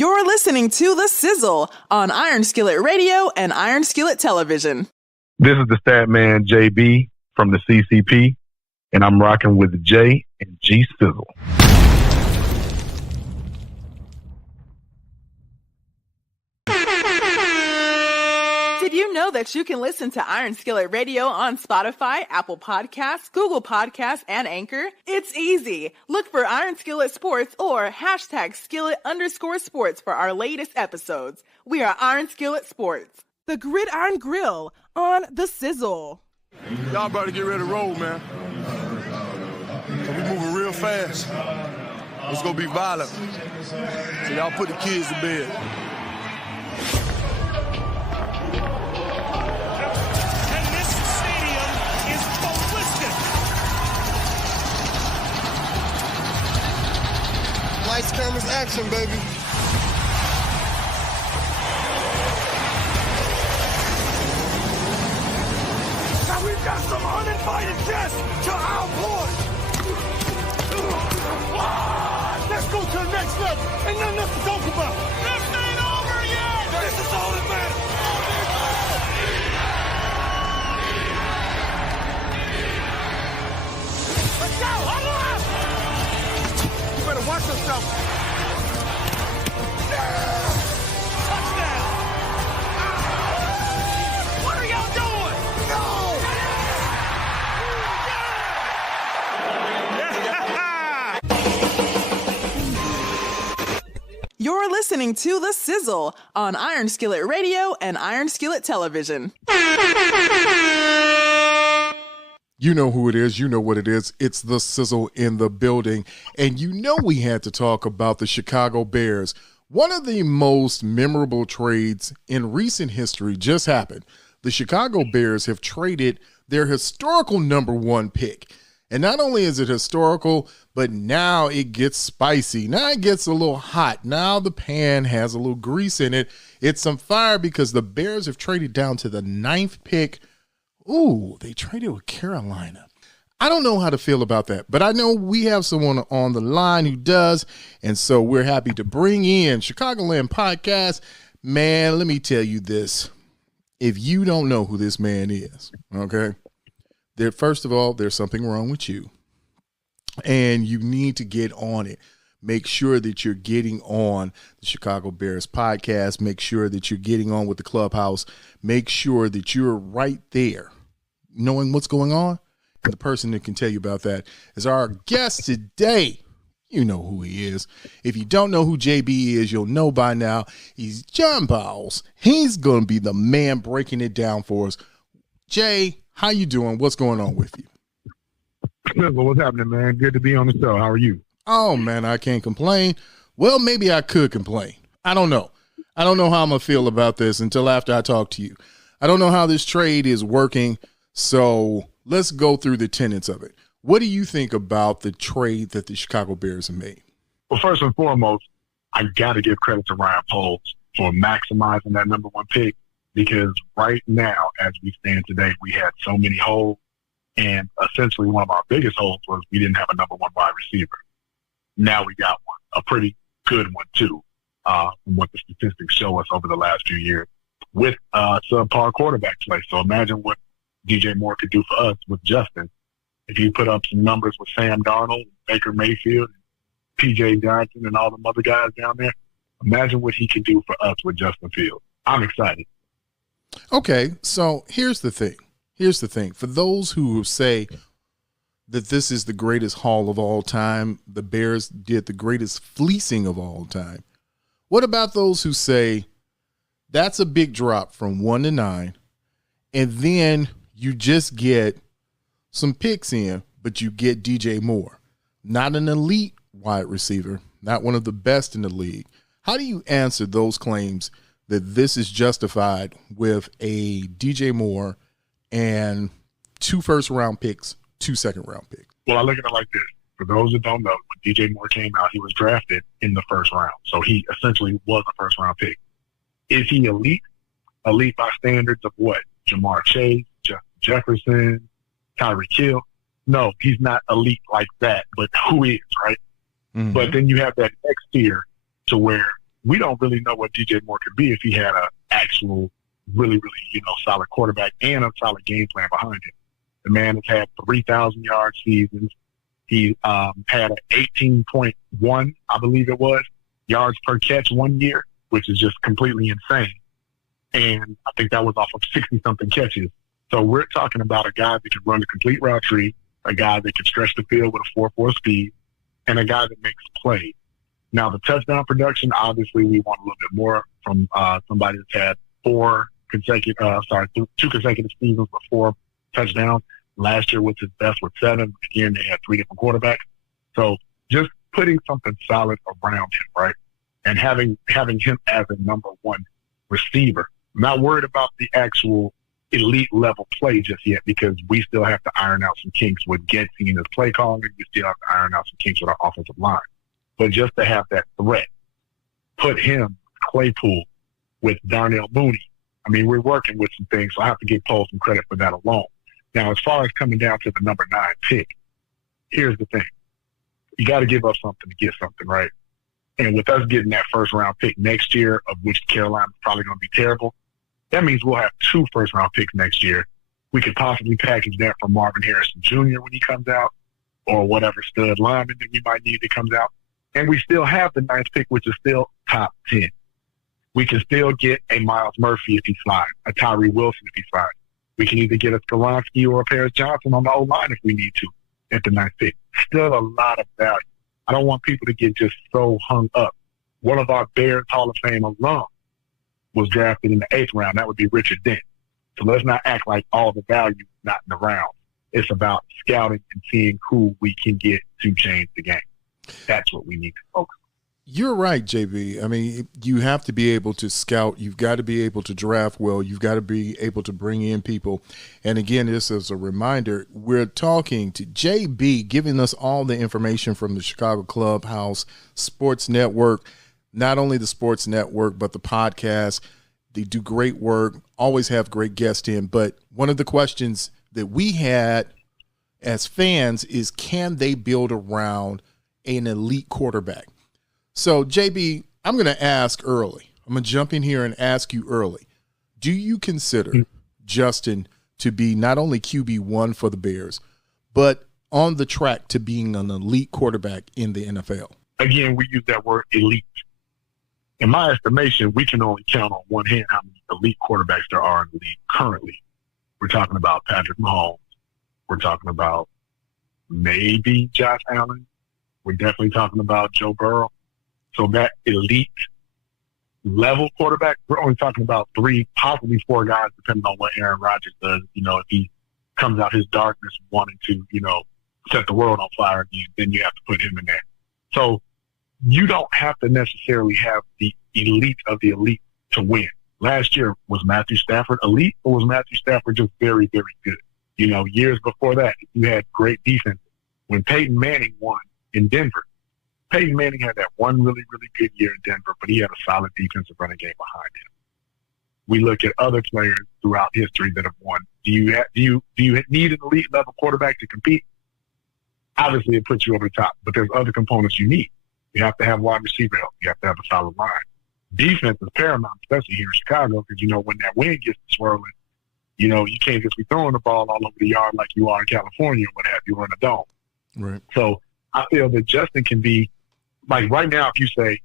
You're listening to The Sizzle on Iron Skillet Radio and Iron Skillet Television. This is the stat man, JB, from the CCP, and I'm rocking with J and G Sizzle. Did you know that you can listen to Iron Skillet Radio on Spotify, Apple Podcasts, Google Podcasts, and Anchor? It's easy. Look for Iron Skillet Sports or hashtag Skillet_sports for our latest episodes. We are Iron Skillet Sports. The Gridiron Grill on The Sizzle. Y'all better get ready to roll, man. So we moving real fast. It's gonna be violent. So y'all put the kids to bed. And this stadium is ballistic. Lights, cameras, action, baby. Now we've got some uninvited guests to our board. Let's go to the next level. Ain't nothing else to talk about. This ain't over yet. This is all that matters. Let's go. Huddle up. You better watch yourself. Touchdown. What are y'all doing? No. You're listening to The Sizzle on Iron Skillet Radio and Iron Skillet Television. You know who it is. You know what it is. It's The Sizzle in the building. And you know we had to talk about the Chicago Bears. One of the most memorable trades in recent history just happened. The Chicago Bears have traded their historical number one pick. And not only is it historical, but now it gets spicy. Now it gets a little hot. Now the pan has a little grease in it. It's some fire because the Bears have traded down to the 9th pick. Ooh, they traded with Carolina. I don't know how to feel about that, but I know we have someone on the line who does. And so we're happy to bring in Chicagoland Podcast. Man, let me tell you this. If you don't know who this man is, okay? First of all, there's something wrong with you, and you need to get on it. Make sure that you're getting on the Chicago Bears podcast. Make sure that you're getting on with the clubhouse. Make sure that you're right there knowing what's going on. And the person that can tell you about that is our guest today. You know who he is. If you don't know who JB is, you'll know by now. He's John Bowles. He's going to be the man breaking it down for us. Jay, how you doing? What's going on with you? Well, what's happening, man? Good to be on the show. How are you? Oh, man, I can't complain. Well, maybe I could complain. I don't know. I don't know how I'm going to feel about this until after I talk to you. I don't know how this trade is working, so let's go through the tenets of it. What do you think about the trade that the Chicago Bears have made? Well, first and foremost, I got to give credit to Ryan Poles for maximizing that number one pick. Because right now, as we stand today, we had so many holes, and essentially one of our biggest holes was we didn't have a number one wide receiver. Now we got one, a pretty good one too, from what the statistics show us over the last few years, with subpar quarterback play. So imagine what DJ Moore could do for us with Justin. If you put up some numbers with Sam Darnold, Baker Mayfield, PJ Johnson, and all the other guys down there, imagine what he could do for us with Justin Fields. I'm excited. Okay, so here's the thing. For those who say that this is the greatest haul of all time, the Bears did the greatest fleecing of all time, what about those who say that's a big drop from 1 to 9, and then you just get some picks in, but you get DJ Moore, not an elite wide receiver, not one of the best in the league? How do you answer those claims that this is justified with a DJ Moore and 2 first-round picks, 2 second-round picks? Well, I look at it like this. For those that don't know, when DJ Moore came out, he was drafted in the first round. So he essentially was a first-round pick. Is he elite? Elite by standards of what? Jamar Chase, Justin Jefferson, Tyreek Hill? No, he's not elite like that, but who is, right? Mm-hmm. But then you have that next tier to where we don't really know what DJ Moore could be if he had an actual really, really, solid quarterback and a solid game plan behind him. The man has had 3,000-yard seasons. He had an 18.1, I believe it was, yards per catch one year, which is just completely insane. And I think that was off of 60-something catches. So we're talking about a guy that can run a complete route tree, a guy that can stretch the field with a 4.4 speed, and a guy that makes plays. Now, the touchdown production, obviously, we want a little bit more from somebody that's had two consecutive seasons with 4 touchdowns. Last year was his best with 7. Again, they had 3 different quarterbacks. So just putting something solid around him, right, and having him as a number 1 receiver. I'm not worried about the actual elite level play just yet because we still have to iron out some kinks with Getsy and his play calling. We still have to iron out some kinks with our offensive line. But just to have that threat, put him, Claypool, with Darnell Mooney. I mean, we're working with some things, so I have to give Paul some credit for that alone. Now, as far as coming down to the number 9 pick, here's the thing. You got to give up something to get something, right? And with us getting that first-round pick next year, of which Carolina's probably going to be terrible, that means we'll have 2 first-round picks next year. We could possibly package that for Marvin Harrison Jr. when he comes out, or whatever stud lineman that we might need that comes out. And we still have the 9th pick, which is still top 10. We can still get a Miles Murphy if he slides, a Tyree Wilson if he slides. We can either get a Skolonsky or a Paris Johnson on the O-line if we need to at the 9th pick. Still a lot of value. I don't want people to get just so hung up. One of our Bears Hall of Fame alums was drafted in the 8th round. That would be Richard Dent. So let's not act like all the value is not in the round. It's about scouting and seeing who we can get to change the game. That's what we need to focus on. You're right, JB. I mean, you have to be able to scout. You've got to be able to draft well. You've got to be able to bring in people. And again, this is a reminder. We're talking to JB, giving us all the information from the Chicago Clubhouse Sports Network, not only the sports network, but the podcast. They do great work, always have great guests in. But one of the questions that we had as fans is, can they build around an elite quarterback? So, JB, I'm going to ask early. I'm going to jump in here and ask you early. Do you consider Justin to be not only QB1 for the Bears, but on the track to being an elite quarterback in the NFL? Again, we use that word elite. In my estimation, we can only count on one hand how many elite quarterbacks there are in the league currently. We're talking about Patrick Mahomes. We're talking about maybe Josh Allen. We're definitely talking about Joe Burrow. So that elite level quarterback, we're only talking about 3, possibly 4 guys, depending on what Aaron Rodgers does. If he comes out his darkness wanting to, set the world on fire again, then you have to put him in there. So you don't have to necessarily have the elite of the elite to win. Last year, was Matthew Stafford elite, or was Matthew Stafford just very, very good? Years before that, you had great defense. When Peyton Manning won in Denver, Peyton Manning had that one really, really good year in Denver, but he had a solid defensive running game behind him. We look at other players throughout history that have won. Do you need an elite level quarterback to compete? Obviously, it puts you over the top, but there's other components you need. You have to have wide receiver help. You have to have a solid line. Defense is paramount, especially here in Chicago, because when that wind gets swirling, you can't just be throwing the ball all over the yard like you are in California or what have you, or in a dome. Right. So I feel that Justin can be, like right now, if you say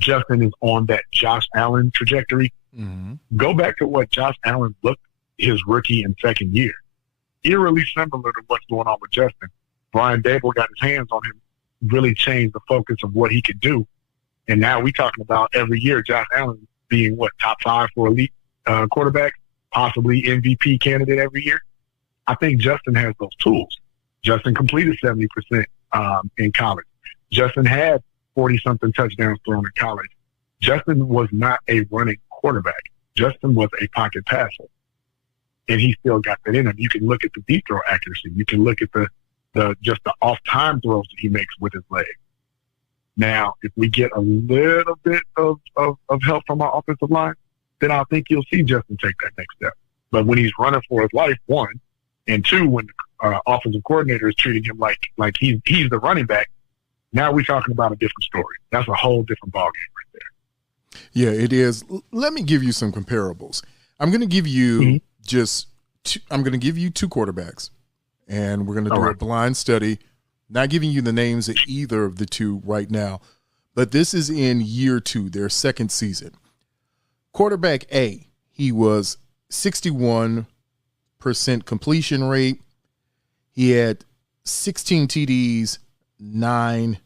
Justin is on that Josh Allen trajectory, go back to what Josh Allen looked his rookie and second year. Eerily similar to what's going on with Justin. Brian Dable got his hands on him, really changed the focus of what he could do. And now we're talking about every year Josh Allen being, top 5 for elite quarterback, possibly MVP candidate every year. I think Justin has those tools. Justin completed 70% in college. Justin had 40-something touchdowns thrown in college. Justin was not a running quarterback. Justin was a pocket passer. And he still got that in him. You can look at the deep throw accuracy. You can look at the off-time throws that he makes with his leg. Now, if we get a little bit of help from our offensive line, then I think you'll see Justin take that next step. But when he's running for his life, 1, and 2, when the offensive coordinator is treating him like he's the running back, now we're talking about a different story. That's a whole different ballgame right there. Yeah, it is. Let me give you some comparables. I'm going to give you I'm going to give you two quarterbacks, and we're going to do a blind study, not giving you the names of either of the two right now, but this is in year 2, their second season. Quarterback A, he was 61% completion rate. He had 16 TDs, 9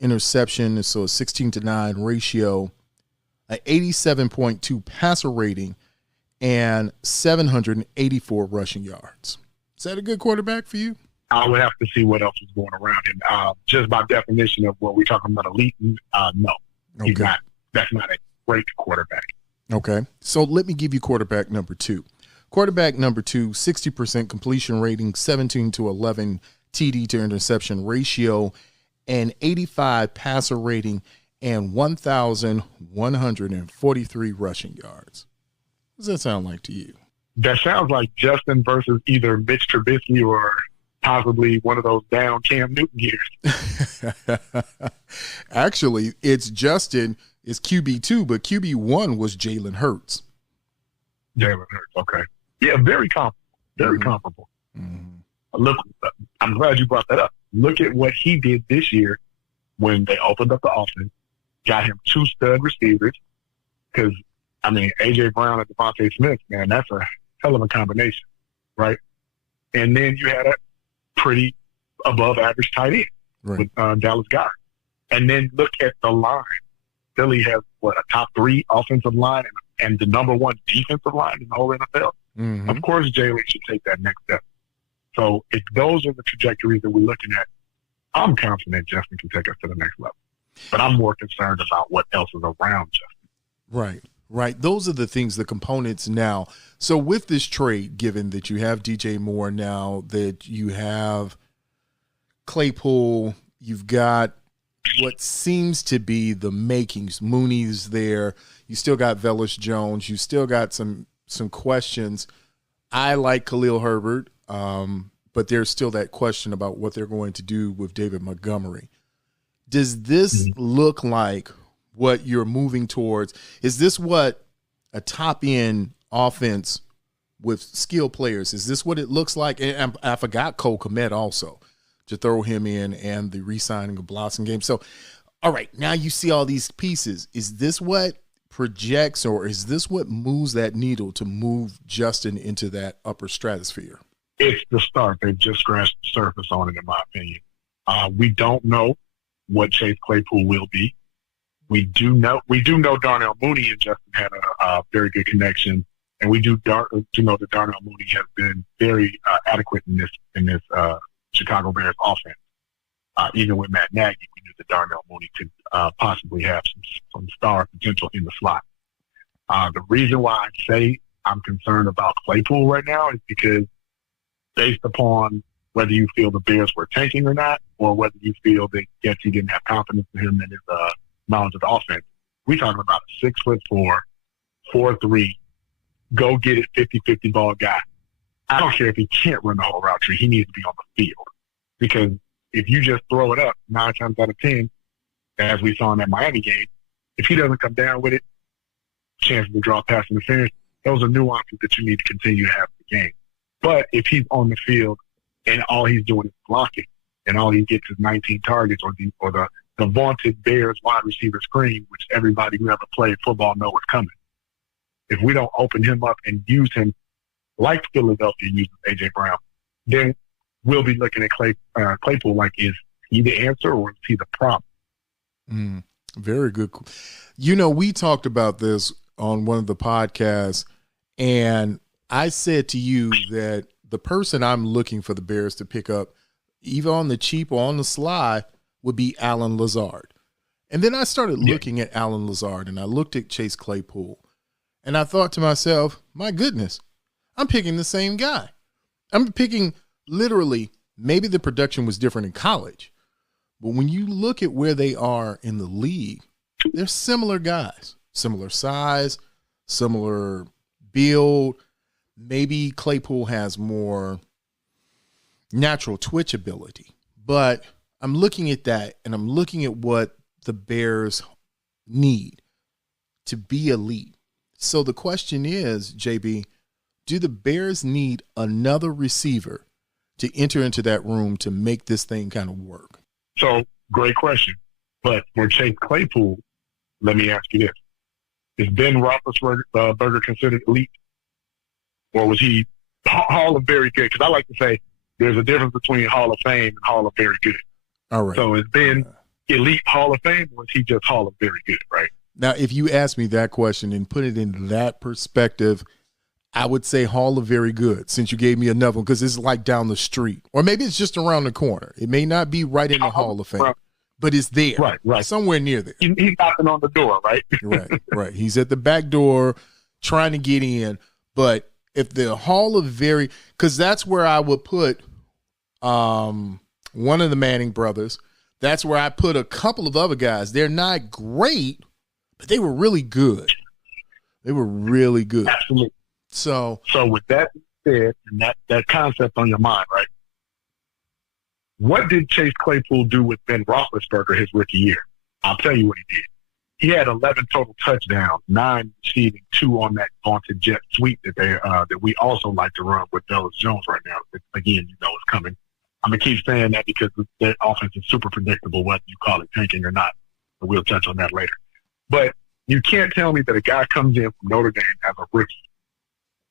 interceptions, so a 16-9 ratio, an 87.2 passer rating, and 784 rushing yards. Is that a good quarterback for you? I would have to see what else is going around him. Just by definition of what we're talking about, elite, no. He's not. That's not a great quarterback. Okay. So let me give you quarterback number 2. Quarterback number 2, 60% completion rating, 17-11 TD to interception ratio, and 85 passer rating, and 1,143 rushing yards. What does that sound like to you? That sounds like Justin versus either Mitch Trubisky or possibly one of those down Cam Newton years. Actually, it's Justin is QB2, but QB1 was Jalen Hurts. Jalen Hurts, okay. Yeah, very comparable. Very comparable. Look, I'm glad you brought that up. Look at what he did this year when they opened up the offense, got him 2 stud receivers, because, I mean, A.J. Brown and Devontae Smith, man, that's a hell of a combination, right? And then you had a pretty above-average tight end with Dallas Goedert. And then look at the line. Philly has, a top 3 offensive line and the number 1 defensive line in the whole NFL. Of course, Jalen should take that next step. So if those are the trajectories that we're looking at, I'm confident Justin can take us to the next level. But I'm more concerned about what else is around Justin. Right. Those are the things, the components now. So with this trade, given that you have DJ Moore now, that you have Claypool, you've got what seems to be the makings. Mooney's there. You still got Velus Jones. You still got some questions. I like Khalil Herbert, but there's still that question about what they're going to do with David Montgomery. Does this look like what you're moving towards? Is this what a top-end offense with skilled players, is this what it looks like? And I forgot Cole Kmet also, to throw him in, and the re-signing of Blossom game. So, all right, now you see all these pieces. Is this what projects, or is this what moves that needle to move Justin into that upper stratosphere? It's the start. They've just scratched the surface on it, in my opinion. We don't know what Chase Claypool will be. We do know Darnell Mooney and Justin had a very good connection, and we do know that Darnell Mooney has been very adequate in this Chicago Bears offense. Even with Matt Nagy, we knew that Darnell Mooney could possibly have some star potential in the slot. The reason why I say I'm concerned about Claypool right now is because based upon whether you feel the Bears were tanking or not, or whether you feel that yes, you didn't have confidence in him and his knowledge of the offense, we're talking about a 6'4", 4'3", go get it 50-50 ball guy. I don't care if he can't run the whole route tree. He needs to be on the field, because if you just throw it up 9 times out of 10, as we saw in that Miami game, if he doesn't come down with it, chances to draw pass interference, those are nuances that you need to continue to have in the game. But if he's on the field and all he's doing is blocking, and all he gets is 19 targets, or the vaunted Bears wide receiver screen, which everybody who ever played football knows is coming. If we don't open him up and use him like Philadelphia uses A.J. Brown, then we'll be looking at Claypool like, is he the answer or is he the problem? Very good. You know, we talked about this on one of the podcasts, and I said to you that the person I'm looking for the Bears to pick up, either on the cheap or on the sly, would be Allen Lazard. And then I started looking at Allen Lazard, and I looked at Chase Claypool, and I thought to myself, my goodness, I'm picking the same guy. I'm picking literally, maybe the production was different in college, but when you look at where they are in the league, they're similar guys, similar size, similar build. Maybe Claypool has more natural twitch ability, but I'm looking at that, and I'm looking at what the Bears need. to be elite. So the question is, JB, do the Bears need another receiver to enter into that room to make this thing kind of work? So, great question. But for Chase Claypool, let me ask you this. Is Ben Roethlisberger considered elite? Or was he Hall of Very Good? Because I like to say there's a difference between Hall of Fame and Hall of Very Good. All right. So is Ben elite Hall of Fame, or is he just Hall of Very Good, right? Now, if you ask me that question and put it in that perspective, I would say Hall of Very Good, since you gave me another one, because it's like down the street. Or maybe it's just around the corner. It may not be right in the Hall of Fame, but it's there. Right. Somewhere near there. He's knocking on the door, right? Right. He's at the back door trying to get in. But if the Hall of Very, because that's where I would put one of the Manning brothers. That's where I put a couple of other guys. They're not great, but they were really good. Absolutely. So with that said, and that concept on your mind, right? What did Chase Claypool do with Ben Roethlisberger his rookie year? I'll tell you what he did. He had 11 total touchdowns, 9 receiving, 2 on that vaunted jet sweep that we also like to run with Dallas Jones right now. Again, you know it's coming. I'm going to keep saying that because their offense is super predictable, whether you call it tanking or not. But we'll touch on that later. But you can't tell me that a guy comes in from Notre Dame as a rookie,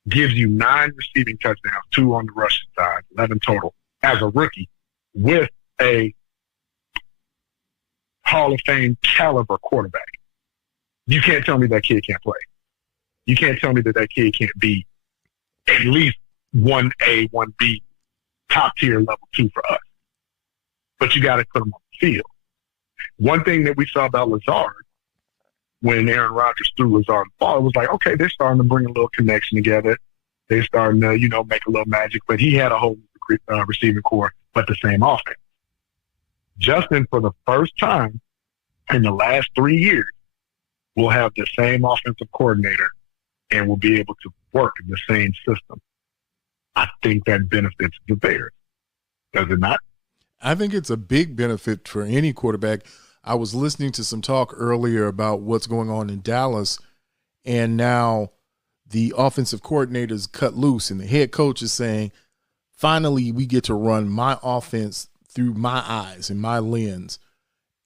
gives you 9 receiving touchdowns, 2 on the rushing side, 11 total, as a rookie, with a Hall of Fame caliber quarterback. You can't tell me that kid can't play. You can't tell me that kid can't be at least 1A, 1B, top tier level 2 for us. But you got to put him on the field. One thing that we saw about Lazard, when Aaron Rodgers threw Lazard the ball, it was like, okay, they're starting to bring a little connection together. They're starting to, make a little magic. But he had a whole receiving core, but the same offense. Justin, for the first time in the last 3 years, will have the same offensive coordinator and will be able to work in the same system. I think that benefits the Bears. Does it not? I think it's a big benefit for any quarterback. I was listening to some talk earlier about what's going on in Dallas, and now the offensive coordinator is cut loose, and the head coach is saying, finally, we get to run my offense through my eyes and my lens.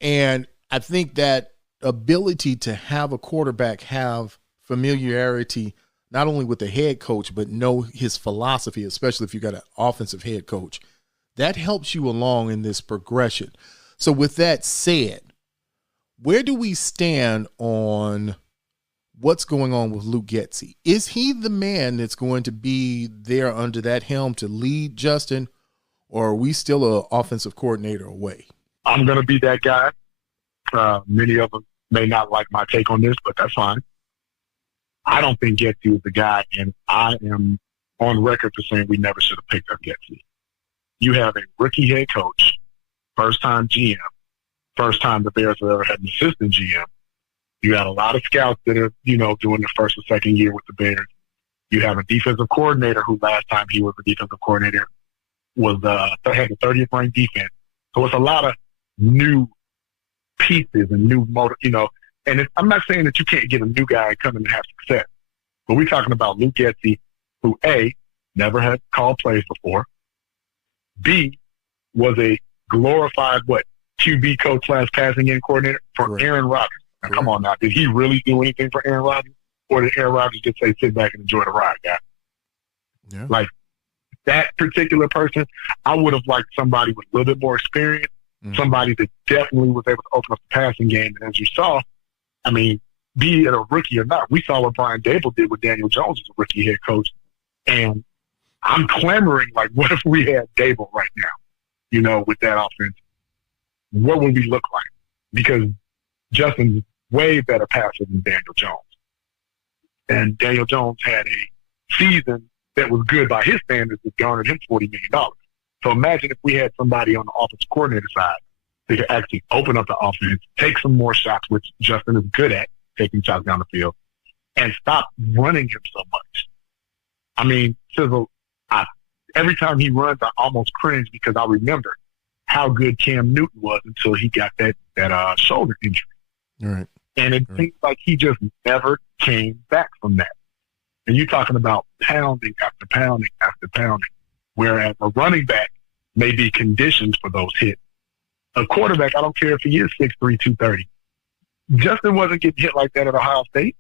And I think that ability to have a quarterback have familiarity not only with the head coach, but know his philosophy, especially if you got an offensive head coach, that helps you along in this progression. So with that said, where do we stand on what's going on with Luke Getsy? Is he the man that's going to be there under that helm to lead Justin, or are we still an offensive coordinator away? I'm going to be that guy. Many of them may not like my take on this, but that's fine. I don't think Getsy is the guy, and I am on record for saying we never should have picked up Getsy. You have a rookie head coach, first-time GM, first time the Bears have ever had an assistant GM. You got a lot of scouts that are, doing the first or second year with the Bears. You have a defensive coordinator who last time he was a defensive coordinator had the 30th ranked defense. So it's a lot of new pieces and new motor, and I'm not saying that you can't get a new guy and come in and have success, but we're talking about Luke Getsy, who A, never had called plays before, B, was a glorified, QB coach / passing game coordinator for Correct. Aaron Rodgers. Now, come on now. Did he really do anything for Aaron Rodgers? Or did Aaron Rodgers just say, sit back and enjoy the ride, guy? Yeah. Like, that particular person, I would have liked somebody with a little bit more experience, somebody that definitely was able to open up the passing game. And as you saw, be it a rookie or not, we saw what Brian Dable did with Daniel Jones as a rookie head coach. And I'm clamoring, what if we had Dable right now, with that offense? What would we look like? Because Justin's way better passer than Daniel Jones. And Daniel Jones had a season that was good by his standards that garnered him $40 million. So imagine if we had somebody on the offensive coordinator side that could actually open up the offense, take some more shots, which Justin is good at, taking shots down the field, and stop running him so much. SIZZLE, every time he runs, I almost cringe because I remember how good Cam Newton was until he got that shoulder injury. Right. And it seems like he just never came back from that. And you're talking about pounding after pounding after pounding, whereas a running back may be conditioned for those hits. A quarterback, I don't care if he is 6'3", 230. Justin wasn't getting hit like that at Ohio State.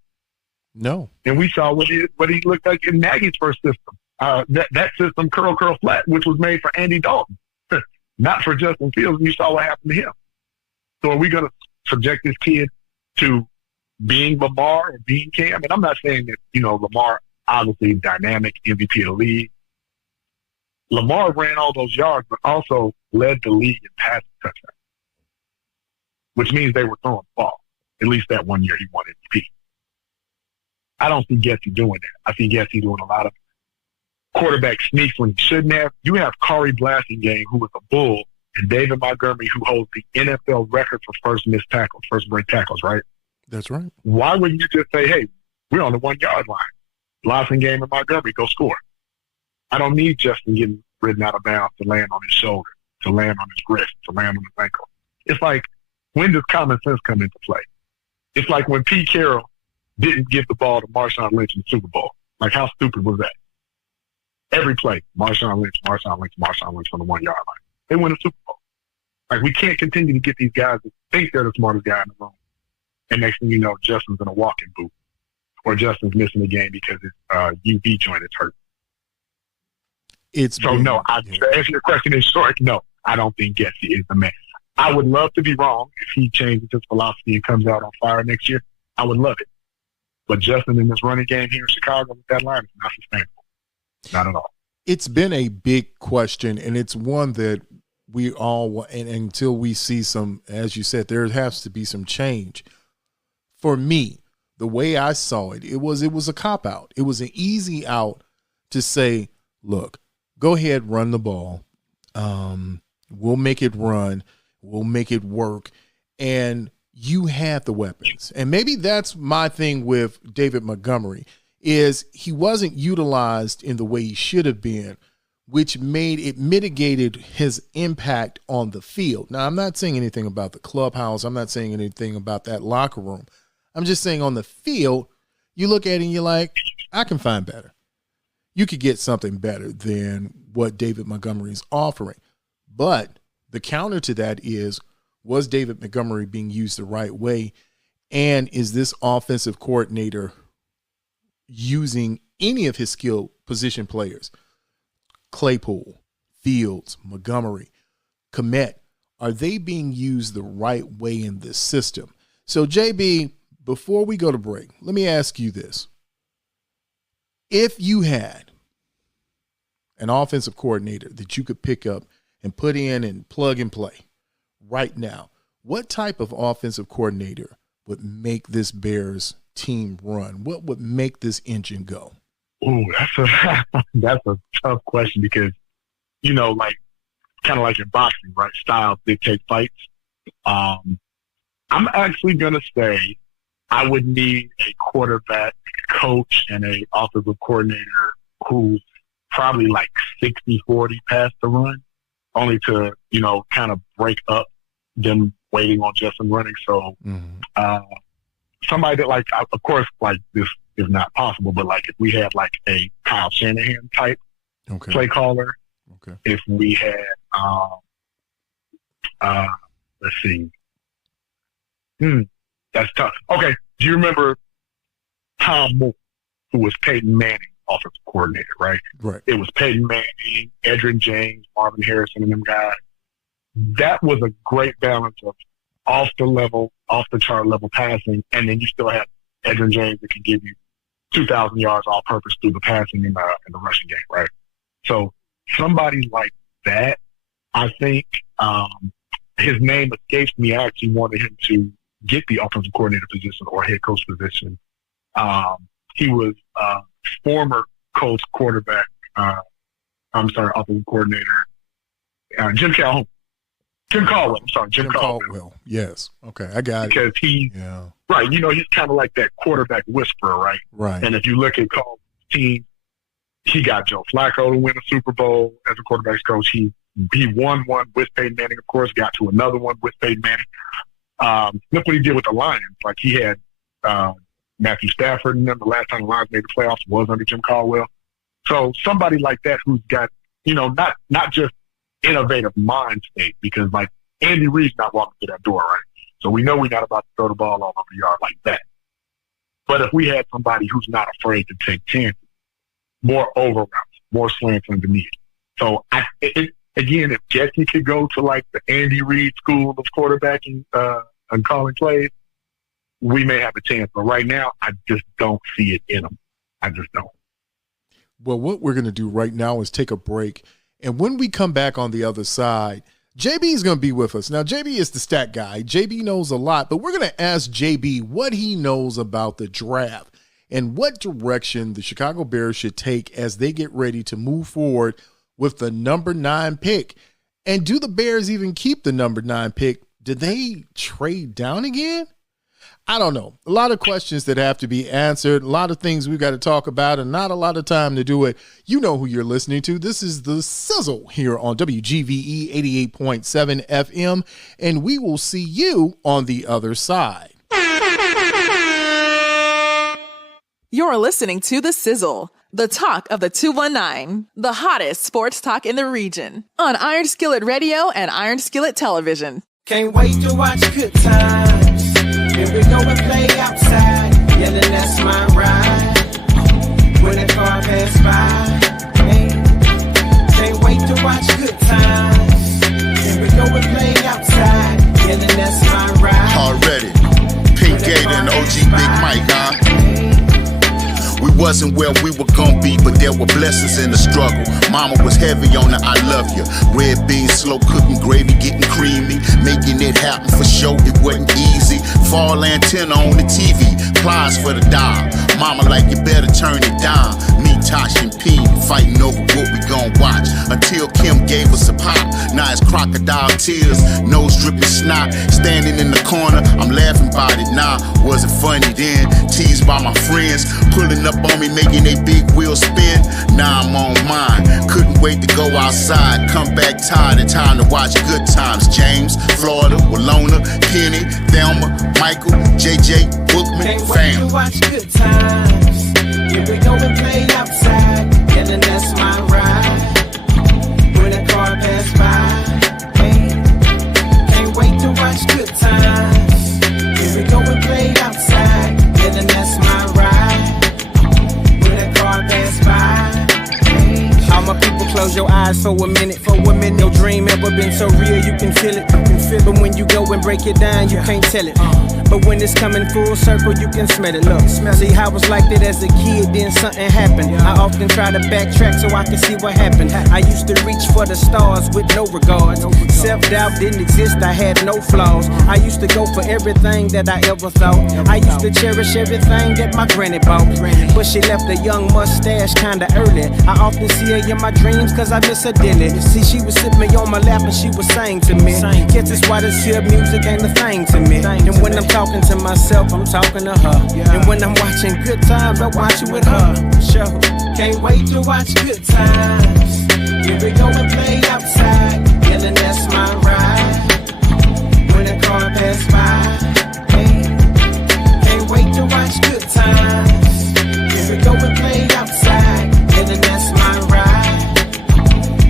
No. And we saw what he looked like in Nagy's first system. That system, curl, flat, which was made for Andy Dalton, not for Justin Fields. And you saw what happened to him. So are we going to subject this kid to being Lamar or being Cam? And I'm not saying that, Lamar, obviously dynamic, MVP of the league. Lamar ran all those yards, but also led the league in passing touchdowns, which means they were throwing the ball. At least that one year he won MVP. I don't see Gessie doing that. I see Gessie doing a lot of quarterback sneaks when he shouldn't have. You have Corey Blasingame, who was a Bull, and David Montgomery, who holds the NFL record for first break tackles, right? That's right. Why wouldn't you just say, hey, we're on the 1 yard line. Blasingame and Montgomery, go score. I don't need Justin getting ridden out of bounds to land on his shoulder, to land on his wrist, to land on his ankle. It's like, when does common sense come into play? It's like when Pete Carroll didn't give the ball to Marshawn Lynch in the Super Bowl. Like, how stupid was that? Every play, Marshawn Lynch on the 1 yard line. They win a Super Bowl. Like, we can't continue to get these guys that think they're the smartest guy in the room. And next thing you know, Justin's in a walking boot. Or Justin's missing the game because his UV joint is hurt. To answer your question in short, no, I don't think Gessie is the man. I would love to be wrong if he changes his philosophy and comes out on fire next year. I would love it. But Justin in this running game here in Chicago with that line is not sustainable. Not at all. It's been a big question, and it's one that we all, and until we see some, as you said, there has to be some change. For me, the way I saw it, it was a cop-out. It was an easy out to say, look, go ahead, run the ball. We'll make it run. We'll make it work. And you have the weapons. And maybe that's my thing with David Montgomery, is he wasn't utilized in the way he should have been, which mitigated his impact on the field. Now, I'm not saying anything about the clubhouse. I'm not saying anything about that locker room. I'm just saying on the field, you look at it and you're like, I can find better. You could get something better than what David Montgomery is offering. But the counter to that is, was David Montgomery being used the right way? And is this offensive coordinator using any of his skilled position players? Claypool, Fields, Montgomery, Kmet, are they being used the right way in this system? So, JB, before we go to break, let me ask you this. If you had an offensive coordinator that you could pick up and put in and plug and play right now, what type of offensive coordinator would make this Bears team run? What would make this engine go? Ooh, that's a tough question because, like kind of like in boxing, right? Styles dictate fights. I'm actually going to say I would need a quarterback coach and a offensive coordinator who's probably like 60-40 pass to run, only to, kind of break up them waiting on Justin running. So somebody that, like, of course, like, this is not possible, but like if we had like a Kyle Shanahan type play caller, if we had, let's see, that's tough. Okay, do you remember Tom Moore, who was Peyton Manning offensive coordinator, right? Right. It was Peyton Manning, Edgerrin James, Marvin Harrison, and them guys. That was a great balance of off the chart level passing, and then you still have Edgerrin James that can give you 2,000 yards all purpose through the passing in the rushing game, right? So somebody like that, I think his name escapes me. I actually wanted him to get the offensive coordinator position or head coach position. He was former coach quarterback, offensive coordinator, Jim Calhoun. Jim Caldwell. I'm sorry, Jim Caldwell. Yes. Okay, I got because it. Because right, he's kind of like that quarterback whisperer, right? Right. And if you look at Caldwell's team, he got Joe Flacco to win a Super Bowl as a quarterback's coach. He won one with Peyton Manning, of course, got to another one with Peyton Manning. Look what he did with the Lions. Like, he had Matthew Stafford and them. The last time the Lions made the playoffs was under Jim Caldwell. So somebody like that who's got, not just innovative mind state, because, like, Andy Reid's not walking through that door, right? So we know we're not about to throw the ball all over the yard like that. But if we had somebody who's not afraid to take chances, more over routes, more slants underneath. So, again, if Jesse could go to, like, the Andy Reid school of quarterbacking and calling plays, we may have a chance. But right now, I just don't see it in them. I just don't. Well, what we're going to do right now is take a break. And when we come back on the other side, JB is going to be with us. Now, JB is the stat guy. JB knows a lot, but we're going to ask JB what he knows about the draft and what direction the Chicago Bears should take as they get ready to move forward with the number 9 pick. And do the Bears even keep the number 9 pick? Did they trade down again? I don't know. A lot of questions that have to be answered, a lot of things we've got to talk about, and not a lot of time to do it. You know who you're listening to. This is the Sizzle here on WGVE 88.7 FM, and we will see you on the other side. You're listening to The Sizzle, the talk of the 219, the hottest sports talk in the region, on Iron Skillet Radio and Iron Skillet Television. Can't wait to watch good times. Here we go and play outside, yelling that's my ride. When the car pass by, hey. Can't wait to watch good times. Here we go and play outside, yelling that's my ride. Already, Pink Gator and OG Big Mike, huh? We wasn't where we were gonna be, but there were blessings in the struggle. Mama was heavy on the I love you. Red beans, slow cooking, gravy getting creamy. Making it happen for sure, it wasn't easy. Fall antenna on the TV, plies for the dial. Mama like, you better turn it down. Me, Tosh, and P fighting over what we gon' watch. Until Kim gave us a pop. Now it's crocodile tears, nose dripping snot. Standing in the corner, I'm laughing about it now. Was it funny then? Teased by my friends, pulling up on me, making they big wheel spin. Now I'm on mine, couldn't wait to go outside. Come back tired and time to watch good times. James, Florida, Walona, Penny, Thelma, Michael, JJ, Bookman, Can't wait fam. to watch good times. Here we go and play outside, yelling that's my ride. When the car pass by, hey. Can't wait to watch good times. Here we go and play outside, yelling that's my ride. When the car pass by, hey. All my people, close your eyes for a minute. No dream ever been so real, you can feel it. But when you go and break it down, you can't tell it. But when it's coming full circle, you can smell it. Look, see how I was like that as a kid, then something happened. I often try to backtrack so I can see what happened. I used to reach for the stars with no regards. Self-doubt didn't exist, I had no flaws. I used to go for everything that I ever thought. I used to cherish everything that my granny bought. But she left a young mustache kinda early. I often see her in my dreams cause I miss her dearly. See, she would sit me on my lap and she would sing to me. Guess that's why this here music ain't a thing to me. And when I'm talking to myself, I'm talking to her. And when I'm watching good times, I watch it with her. Sure. Can't wait to watch good times. Here we go and play outside, yelling that's my ride. When the car pass by, hey. Can't wait to watch good times. Here we go and play outside, yelling that's my ride.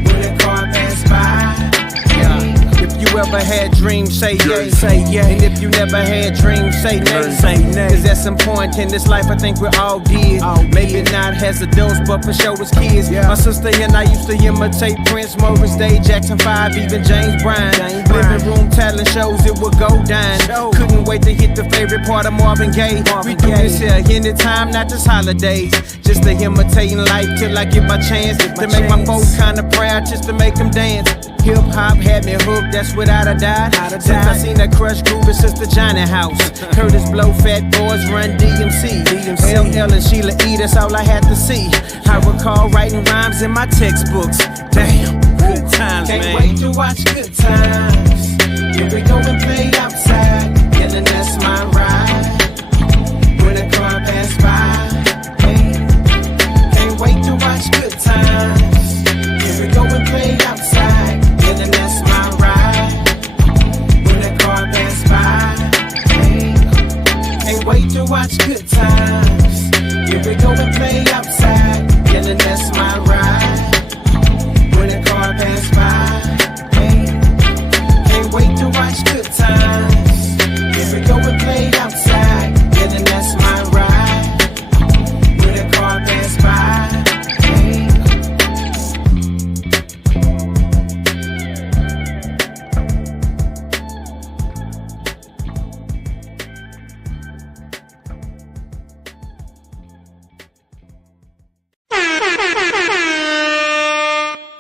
When the car pass by, yeah. If you ever had dreams, say yay, say yeah. And if you never had dreams, say nay, say nay. Cause at some point in this life, I think we're all did. Maybe not as adults, but for sure as kids. My sister and I used to imitate Prince, Morris Day, Jackson 5, even James Brown. Living room talent shows, it would go down. Couldn't wait to hit the favorite part of Marvin Gaye. We do this here anytime, not just holidays. Just to imitating life till I get my chance. To make my folks kinda proud, just to make them dance. Hip hop had me hooked, that's without a doubt. Since I seen that crush grooving since the Johnny House. Curtis Blow, Fat Boys Run DMC. LL and Sheila E, that's all I had to see. I recall writing rhymes in my textbooks. Damn, good times, man. Can't wait to watch good times. Here we go and play outside, yelling that's my ride. When the car pass by, hey. Can't wait to watch good times. Here we go and play outside, yelling that's my ride. When the car pass by.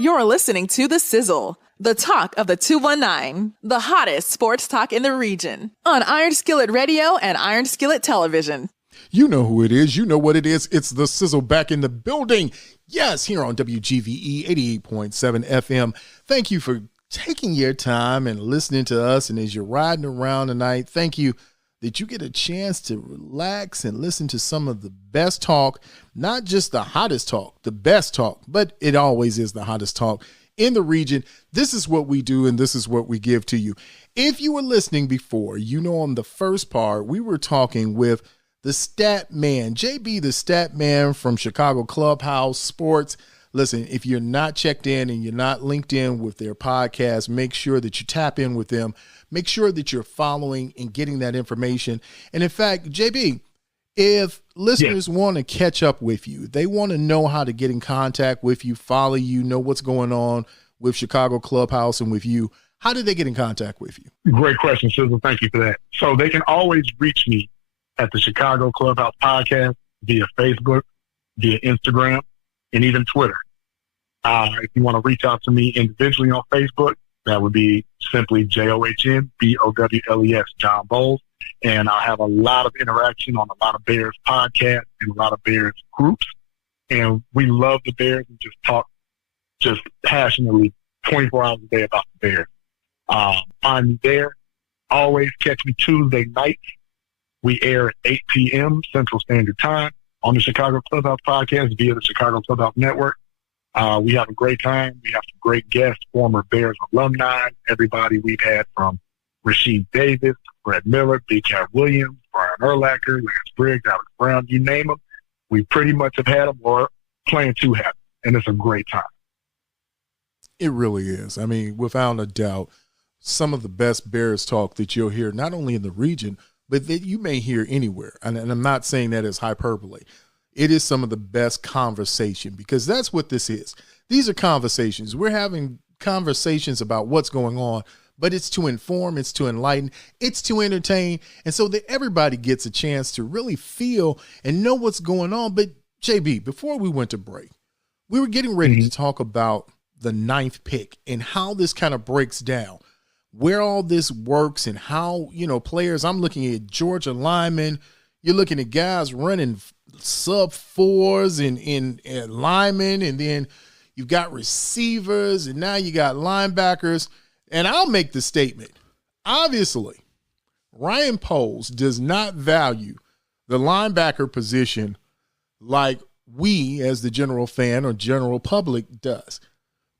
You're listening to The Sizzle, the talk of the 219, the hottest sports talk in the region, on Iron Skillet Radio and Iron Skillet Television. You know who it is. You know what it is. It's The Sizzle back in the building. Yes, here on WGVE 88.7 FM. Thank you for taking your time and listening to us. And as you're riding around tonight, thank you that you get a chance to relax and listen to some of the best talk, not just the hottest talk, the best talk, but it always is the hottest talk in the region. This is what we do, and this is what we give to you. If you were listening before, you know on the first part, we were talking with the stat man, JB, the stat man from Chicago Clubhouse Sports. Listen, if you're not checked in and you're not linked in with their podcast, make sure that you tap in with them. Make sure that you're following and getting that information. And in fact, JB, if listeners want to catch up with you, they want to know how to get in contact with you, follow you, know what's going on with Chicago Clubhouse and with you, how do they get in contact with you? Great question, Sizzle. Thank you for that. So they can always reach me at the Chicago Clubhouse Podcast via Facebook, via Instagram, and even Twitter. If you want to reach out to me individually on Facebook, that would be simply JOHNBOWLES, John Bowles. And I'll have a lot of interaction on a lot of Bears podcasts and a lot of Bears groups. And we love the Bears and just talk just passionately 24 hours a day about the Bears. Find me there. Always catch me Tuesday nights. We air at 8 p.m. Central Standard Time on the Chicago Clubhouse Podcast via the Chicago Clubhouse Network. We have a great time. We have some great guests, former Bears alumni, everybody we've had from Rasheed Davis, Brett Miller, Big Cat Williams, Brian Urlacher, Lance Briggs, Alex Brown, you name them. We pretty much have had them or plan to have them, and it's a great time. It really is. I mean, without a doubt, some of the best Bears talk that you'll hear, not only in the region, but that you may hear anywhere. And I'm not saying that as hyperbole. It is some of the best conversation because that's what this is. These are conversations. We're having conversations about what's going on, but it's to inform, it's to enlighten, it's to entertain, and so that everybody gets a chance to really feel and know what's going on. But JB, before we went to break, we were getting ready to talk about the 9th pick and how this kind of breaks down, where all this works and how, you know, players, I'm looking at Georgia linemen, you're looking at guys running sub fours and linemen, and then you've got receivers, and now you got linebackers. And I'll make the statement, obviously, Ryan Poles does not value the linebacker position like we as the general fan or general public does.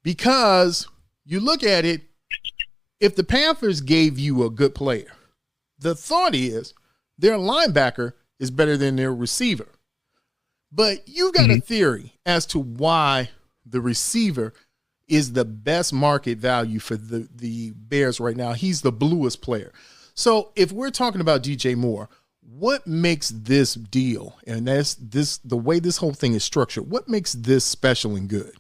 Because you look at it, if the Panthers gave you a good player, the thought is their linebacker is better than their receiver. But you've got a theory as to why the receiver is the best market value for the Bears right now. He's the bluest player. So if we're talking about DJ Moore, what makes this deal, and that's this the way this whole thing is structured, what makes this special and good?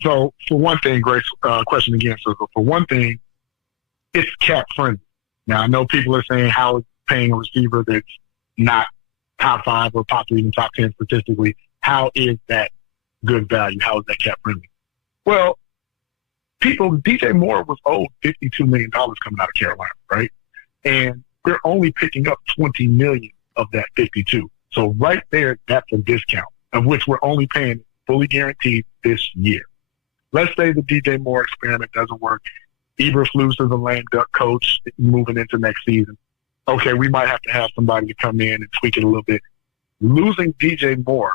So for one thing, great question again. So for one thing, it's cap friendly. Now I know people are saying how is paying a receiver that's not top 5 or possibly even top 10 statistically, how is that good value? How is that cap friendly? Well, DJ Moore was owed $52 million coming out of Carolina, right? And we're only picking up $20 million of that 52. So right there, that's a discount, of which we're only paying fully guaranteed this year. Let's say the DJ Moore experiment doesn't work. Eberflus is a lame duck coach moving into next season. Okay, we might have to have somebody to come in and tweak it a little bit. Losing DJ Moore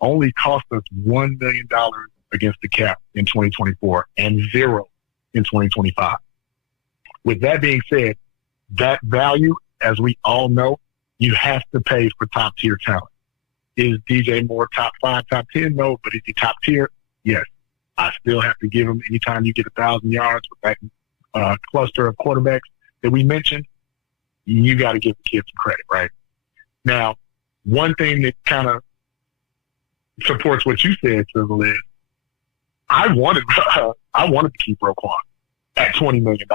only cost us $1 million against the cap in 2024 and $0 in 2025. With that being said, that value, as we all know, you have to pay for top-tier talent. Is DJ Moore top 5, top 10? No, but is he top tier? Yes. I still have to give him, anytime you get 1,000 yards with that cluster of quarterbacks that we mentioned, you got to give the kid some credit, right? Now, one thing that kind of supports what you said, Sizzle, is I wanted to keep Roquan at $20 million.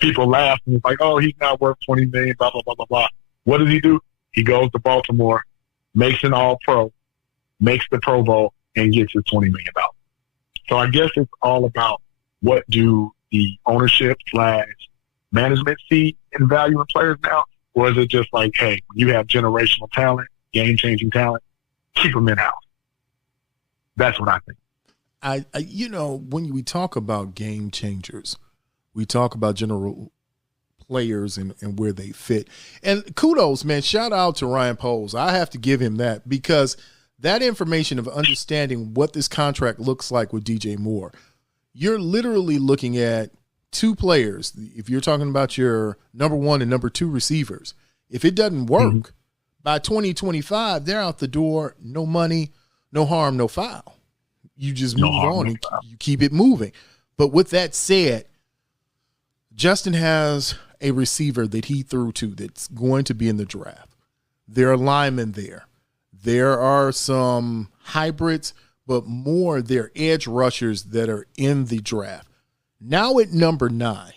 People laugh and it's like, oh, he's not worth $20 million, blah, blah, blah, blah, blah. What does he do? He goes to Baltimore, makes an All-Pro, makes the Pro Bowl, and gets his $20 million. So I guess it's all about what do the ownership / management see in value in players now? Or is it just like, hey, when you have generational talent, game-changing talent, keep them in-house? That's what I think. When we talk about game changers, we talk about general players and where they fit. And kudos, man, shout out to Ryan Poles. I have to give him that, because that information of understanding what this contract looks like with DJ Moore, you're literally looking at two players. If you're talking about your number 1 and number 2 receivers, if it doesn't work, by 2025, they're out the door, no money, no harm, no foul. You just move on and you keep it moving. But with that said, Justin has a receiver that he threw to that's going to be in the draft. There are linemen there. There are some hybrids, but more they're edge rushers that are in the draft. Now at number 9,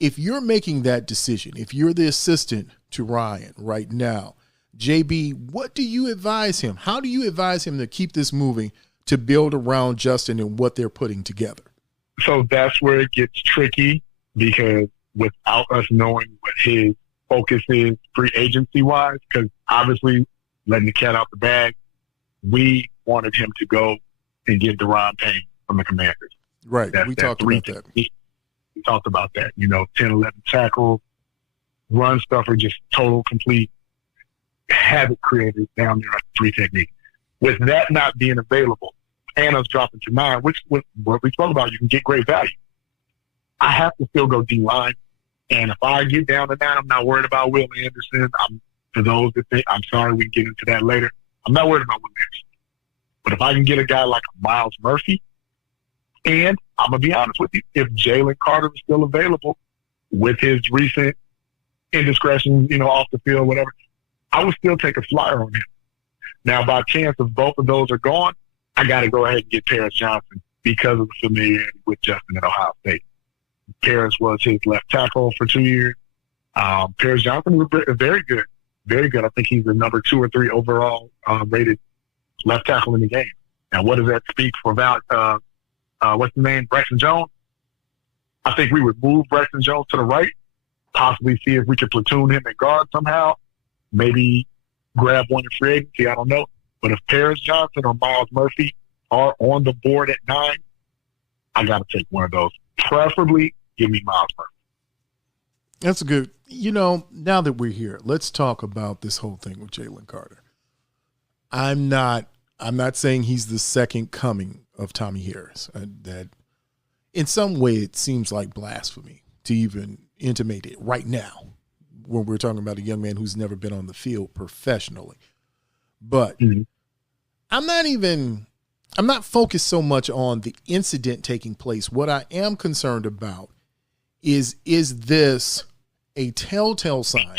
if you're making that decision, if you're the assistant to Ryan right now, JB, what do you advise him? How do you advise him to keep this moving, to build around Justin and what they're putting together? So that's where it gets tricky, because without us knowing what his focus is free agency-wise, because obviously letting the cat out the bag, we wanted him to go and get Deron Payne from the Commanders. Right. We talked about that. We talked about that. 10, 11 tackles, run stuffer, just total, complete havoc creators down there at 3 technique. With that not being available and us dropping to 9, which what we spoke about, you can get great value. I have to still go D-line. And if I get down to 9, I'm not worried about Will Anderson. For those that think, I'm sorry, we can get into that later. I'm not worried about Will Anderson. But if I can get a guy like Miles Murphy, and I'm going to be honest with you, if Jalen Carter is still available with his recent indiscretions, off the field, whatever, I would still take a flyer on him. Now, by chance, if both of those are gone, I got to go ahead and get Paris Johnson because of the familiarity with Justin at Ohio State. Paris was his left tackle for 2 years. Paris Johnson was very good. Very good. I think he's the number 2 or 3 overall rated left tackle in the game. Now, what does that speak for what's the name? Braxton Jones? I think we would move Braxton Jones to the right, possibly see if we could platoon him at guard somehow, maybe grab one in free agency. I don't know. But if Paris Johnson or Miles Murphy are on the board at 9, I got to take one of those. Preferably, give me Miles Murphy. That's a good, now that we're here, let's talk about this whole thing with Jalen Carter. I'm not saying he's the second coming of Tommy Harris. That in some way it seems like blasphemy to even intimate it right now when we're talking about a young man who's never been on the field professionally. But I'm not focused so much on the incident taking place. What I am concerned about is this a telltale sign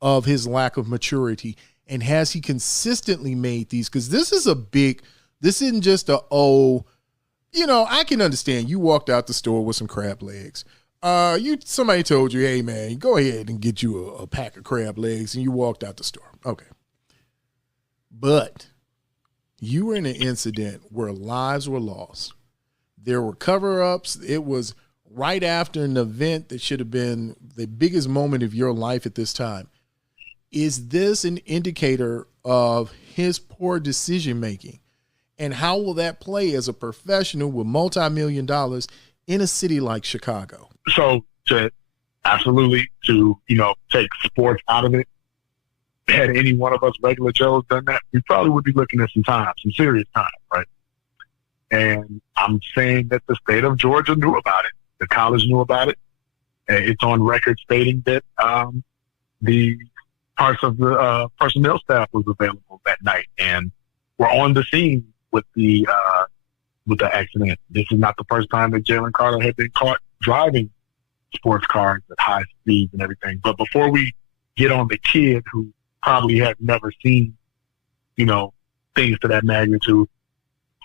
of his lack of maturity? And has he consistently made these? Because this isn't just I can understand you walked out the store with some crab legs. Somebody told you, hey man, go ahead and get you a pack of crab legs, and you walked out the store. Okay. But you were in an incident where lives were lost. There were cover-ups. It was right after an event that should have been the biggest moment of your life at this time. Is this an indicator of his poor decision-making? And how will that play as a professional with multi-million dollars in a city like Chicago? So to take sports out of it, had any one of us regular Joes done that, we probably would be looking at some serious time, right? And I'm saying that the state of Georgia knew about it. The college knew about it. It's on record stating that the parts of the personnel staff was available that night and were on the scene with the accident. This is not the first time that Jalen Carter had been caught driving sports cars at high speeds and everything. But before we get on the kid who probably had never seen, things to that magnitude,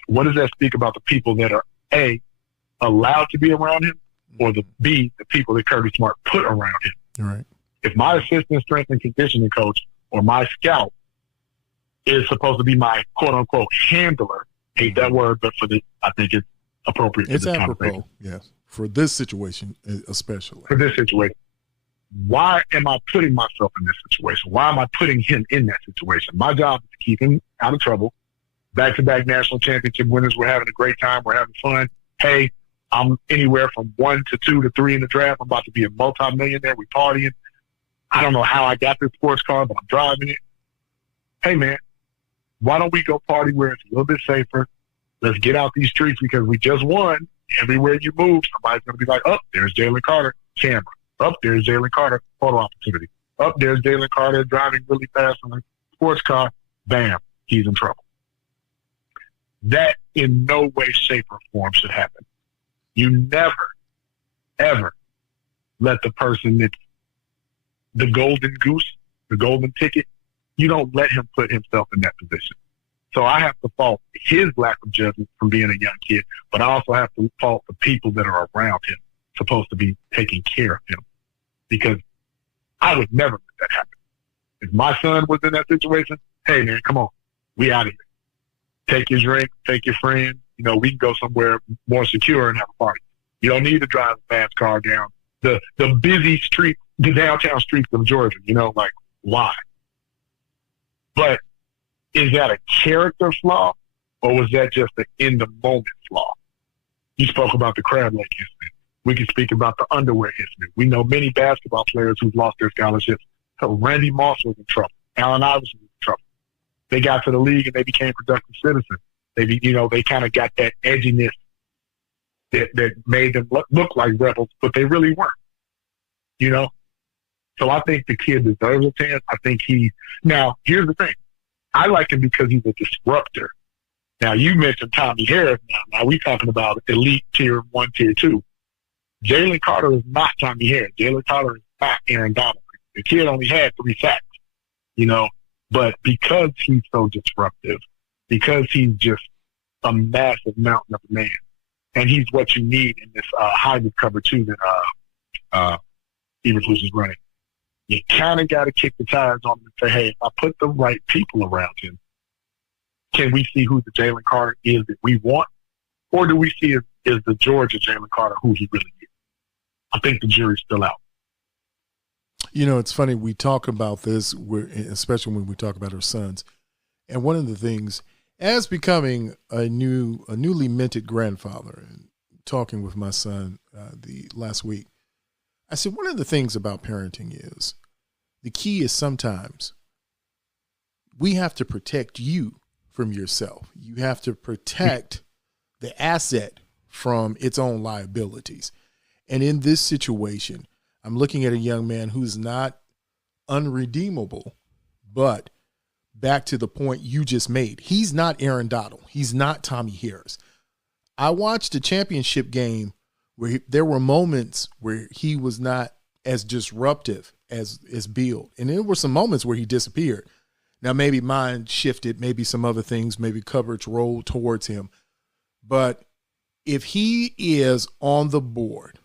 what does that speak about the people that are A, allowed to be around him, or the people that Kirby Smart put around him? Right. If my assistant strength and conditioning coach or my scout is supposed to be my quote unquote handler, hate that word, but I think it's appropriate for It's this apropos, conversation. yes, for this situation especially. For this situation. Why am I putting myself in this situation? Why am I putting him in that situation? My job is to keep him out of trouble. Back-to-back national championship winners. We're having a great time. We're having fun. Hey, I'm anywhere from 1 to 2 to 3 in the draft. I'm about to be a multi-millionaire. We partying. I don't know how I got this sports car, but I'm driving it. Hey, man, why don't we go party where it's a little bit safer? Let's get out these streets because we just won. Everywhere you move, somebody's going to be like, oh, there's Jalen Carter, camera. Up there's Jalen Carter, photo opportunity. Up there's Jalen Carter driving really fast on a sports car. Bam, he's in trouble. That in no way, shape, or form should happen. You never, ever let the person that's the golden goose, the golden ticket, you don't let him put himself in that position. So I have to fault his lack of judgment from being a young kid, but I also have to fault the people that are around him, supposed to be taking care of him. Because I would never let that happen. If my son was in that situation, hey, man, come on. We out of here. Take your drink, take your friend. You know, we can go somewhere more secure and have a party. You don't need to drive a fast car down the busy street, the downtown streets of Georgia. You know, like, why? But is that a character flaw or was that just an in-the-moment flaw? You spoke about the crab leg incident. We can speak about the underwear incident. We know many basketball players who've lost their scholarships. So Randy Moss was in trouble. Allen Iverson was in trouble. They got to the league and they became productive citizens. They kind of got that edginess that made them look like rebels, but they really weren't. You know? So I think the kid deserves a chance. I think now, here's the thing. I like him because he's a disruptor. Now, you mentioned Tommy Harris now. Now, we're talking about elite tier 1, tier 2. Jalen Carter is not Tommy Harris. Jalen Carter is not Aaron Donald. The kid only had 3 sacks, you know, but because he's so disruptive, because he's just a massive mountain of a man, and he's what you need in this hybrid cover 2 that Eberflus is running, you kind of got to kick the tires on him and say, hey, if I put the right people around him, can we see who the Jalen Carter is that we want? Or do we see is the Georgia Jalen Carter who he really is? I think the jury's still out. You know, it's funny. We talk about this, especially when we talk about our sons. And one of the things, as becoming a newly minted grandfather, and talking with my son the last week, I said one of the things about parenting is the key is sometimes we have to protect you from yourself. You have to protect the asset from its own liabilities. And in this situation, I'm looking at a young man who's not unredeemable, but back to the point you just made, he's not Aaron Donald. He's not Tommy Harris. I watched a championship game where there were moments where he was not as disruptive as Beal. And there were some moments where he disappeared. Now, maybe mind shifted, maybe some other things, maybe coverage rolled towards him. But if he is on the board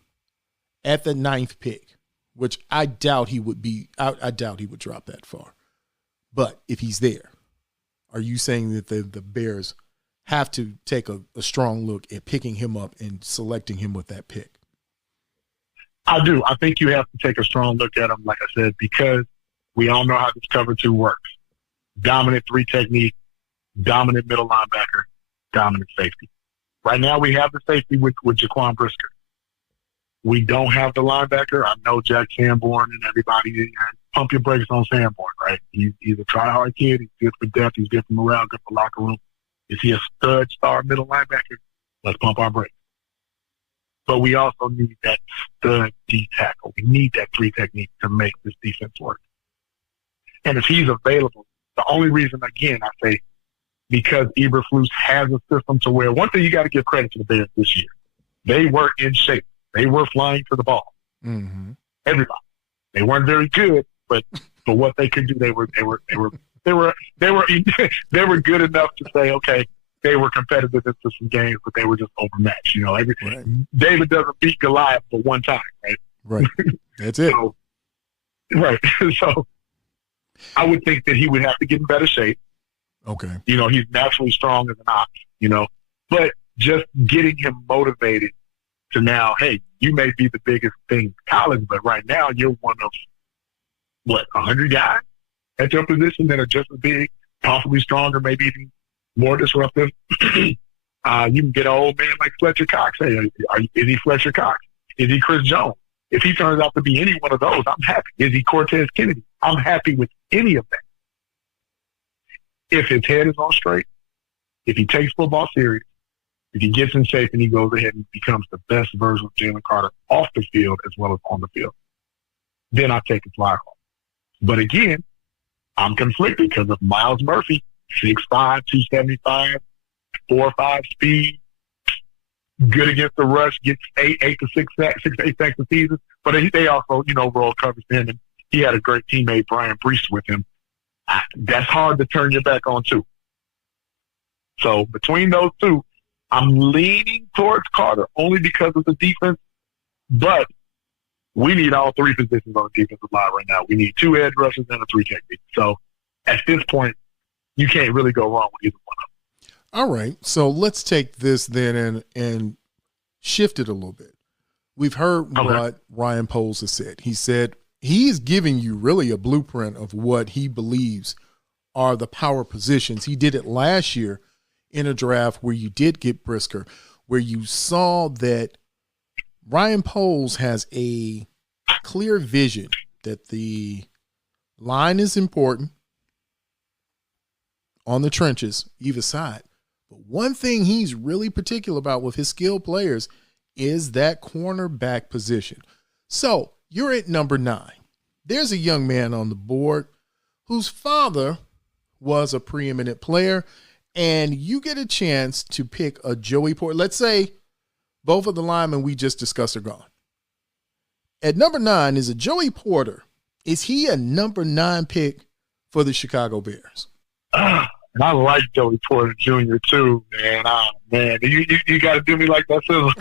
at the 9th pick, which I doubt he would be, I doubt he would drop that far. But if he's there, are you saying that the Bears have to take a strong look at picking him up and selecting him with that pick? I do. I think you have to take a strong look at him, like I said, because we all know how this cover 2 works. Dominant 3 technique, dominant middle linebacker, dominant safety. Right now we have the safety with Jaquan Brisker. We don't have the linebacker. I know Jack Sanborn and everybody, pump your brakes on Sanborn, right? He's a try-hard kid. He's good for depth. He's good for morale, good for locker room. Is he a stud star middle linebacker? Let's pump our brakes. But we also need that stud D tackle. We need that 3 technique to make this defense work. And if he's available, the only reason, again, I say, because Eberflus has a system to where one thing you got to give credit to the Bears this year. They were in shape. They were flying for the ball. Mm-hmm. Everybody. They weren't very good, but for what they could do, they were good enough to say, okay, they were competitive into some games, but they were just overmatched. You know, Right. David doesn't beat Goliath for one time, right? Right. That's it. Right. So I would think that he would have to get in better shape. Okay. You know, he's naturally strong as an ox, you know. But just getting him motivated to now, hey, you may be the biggest thing in college, but right now you're one of, 100 guys at your position that are just as big, possibly stronger, maybe even more disruptive. You can get an old man like Fletcher Cox. Hey, is he Fletcher Cox? Is he Chris Jones? If he turns out to be any one of those, I'm happy. Is he Cortez Kennedy? I'm happy with any of that. If his head is on straight, if he takes football serious, if he gets in shape and he goes ahead and becomes the best version of Jalen Carter off the field as well as on the field, then I take a fly home. But again, I'm conflicted because of Miles Murphy, 6'5", 275, 4.5 speed, good against the rush, gets 8 to 6 sacks, 6 to 8 sacks a season. But they also, roll covers him, and he had a great teammate, Brian Brees, with him. That's hard to turn your back on, too. So between those two, I'm leaning towards Carter only because of the defense, but we need all three positions on the defensive line right now. We need 2 edge rushers and a 3 technique. So at this point, you can't really go wrong with either one of them. All right, so let's take this then and shift it a little bit. We've heard what Ryan Poles has said. He said he's giving you really a blueprint of what he believes are the power positions. He did it last year in a draft where you did get Brisker, where you saw that Ryan Poles has a clear vision that the line is important on the trenches, either side. But one thing he's really particular about with his skilled players is that cornerback position. So you're at number 9. There's a young man on the board whose father was a preeminent player, and you get a chance to pick a Joey Porter. Let's say both of the linemen we just discussed are gone. At number 9 is a Joey Porter. Is he a number 9 pick for the Chicago Bears? And I like Joey Porter Jr. too, man. Man, you got to do me like that, too.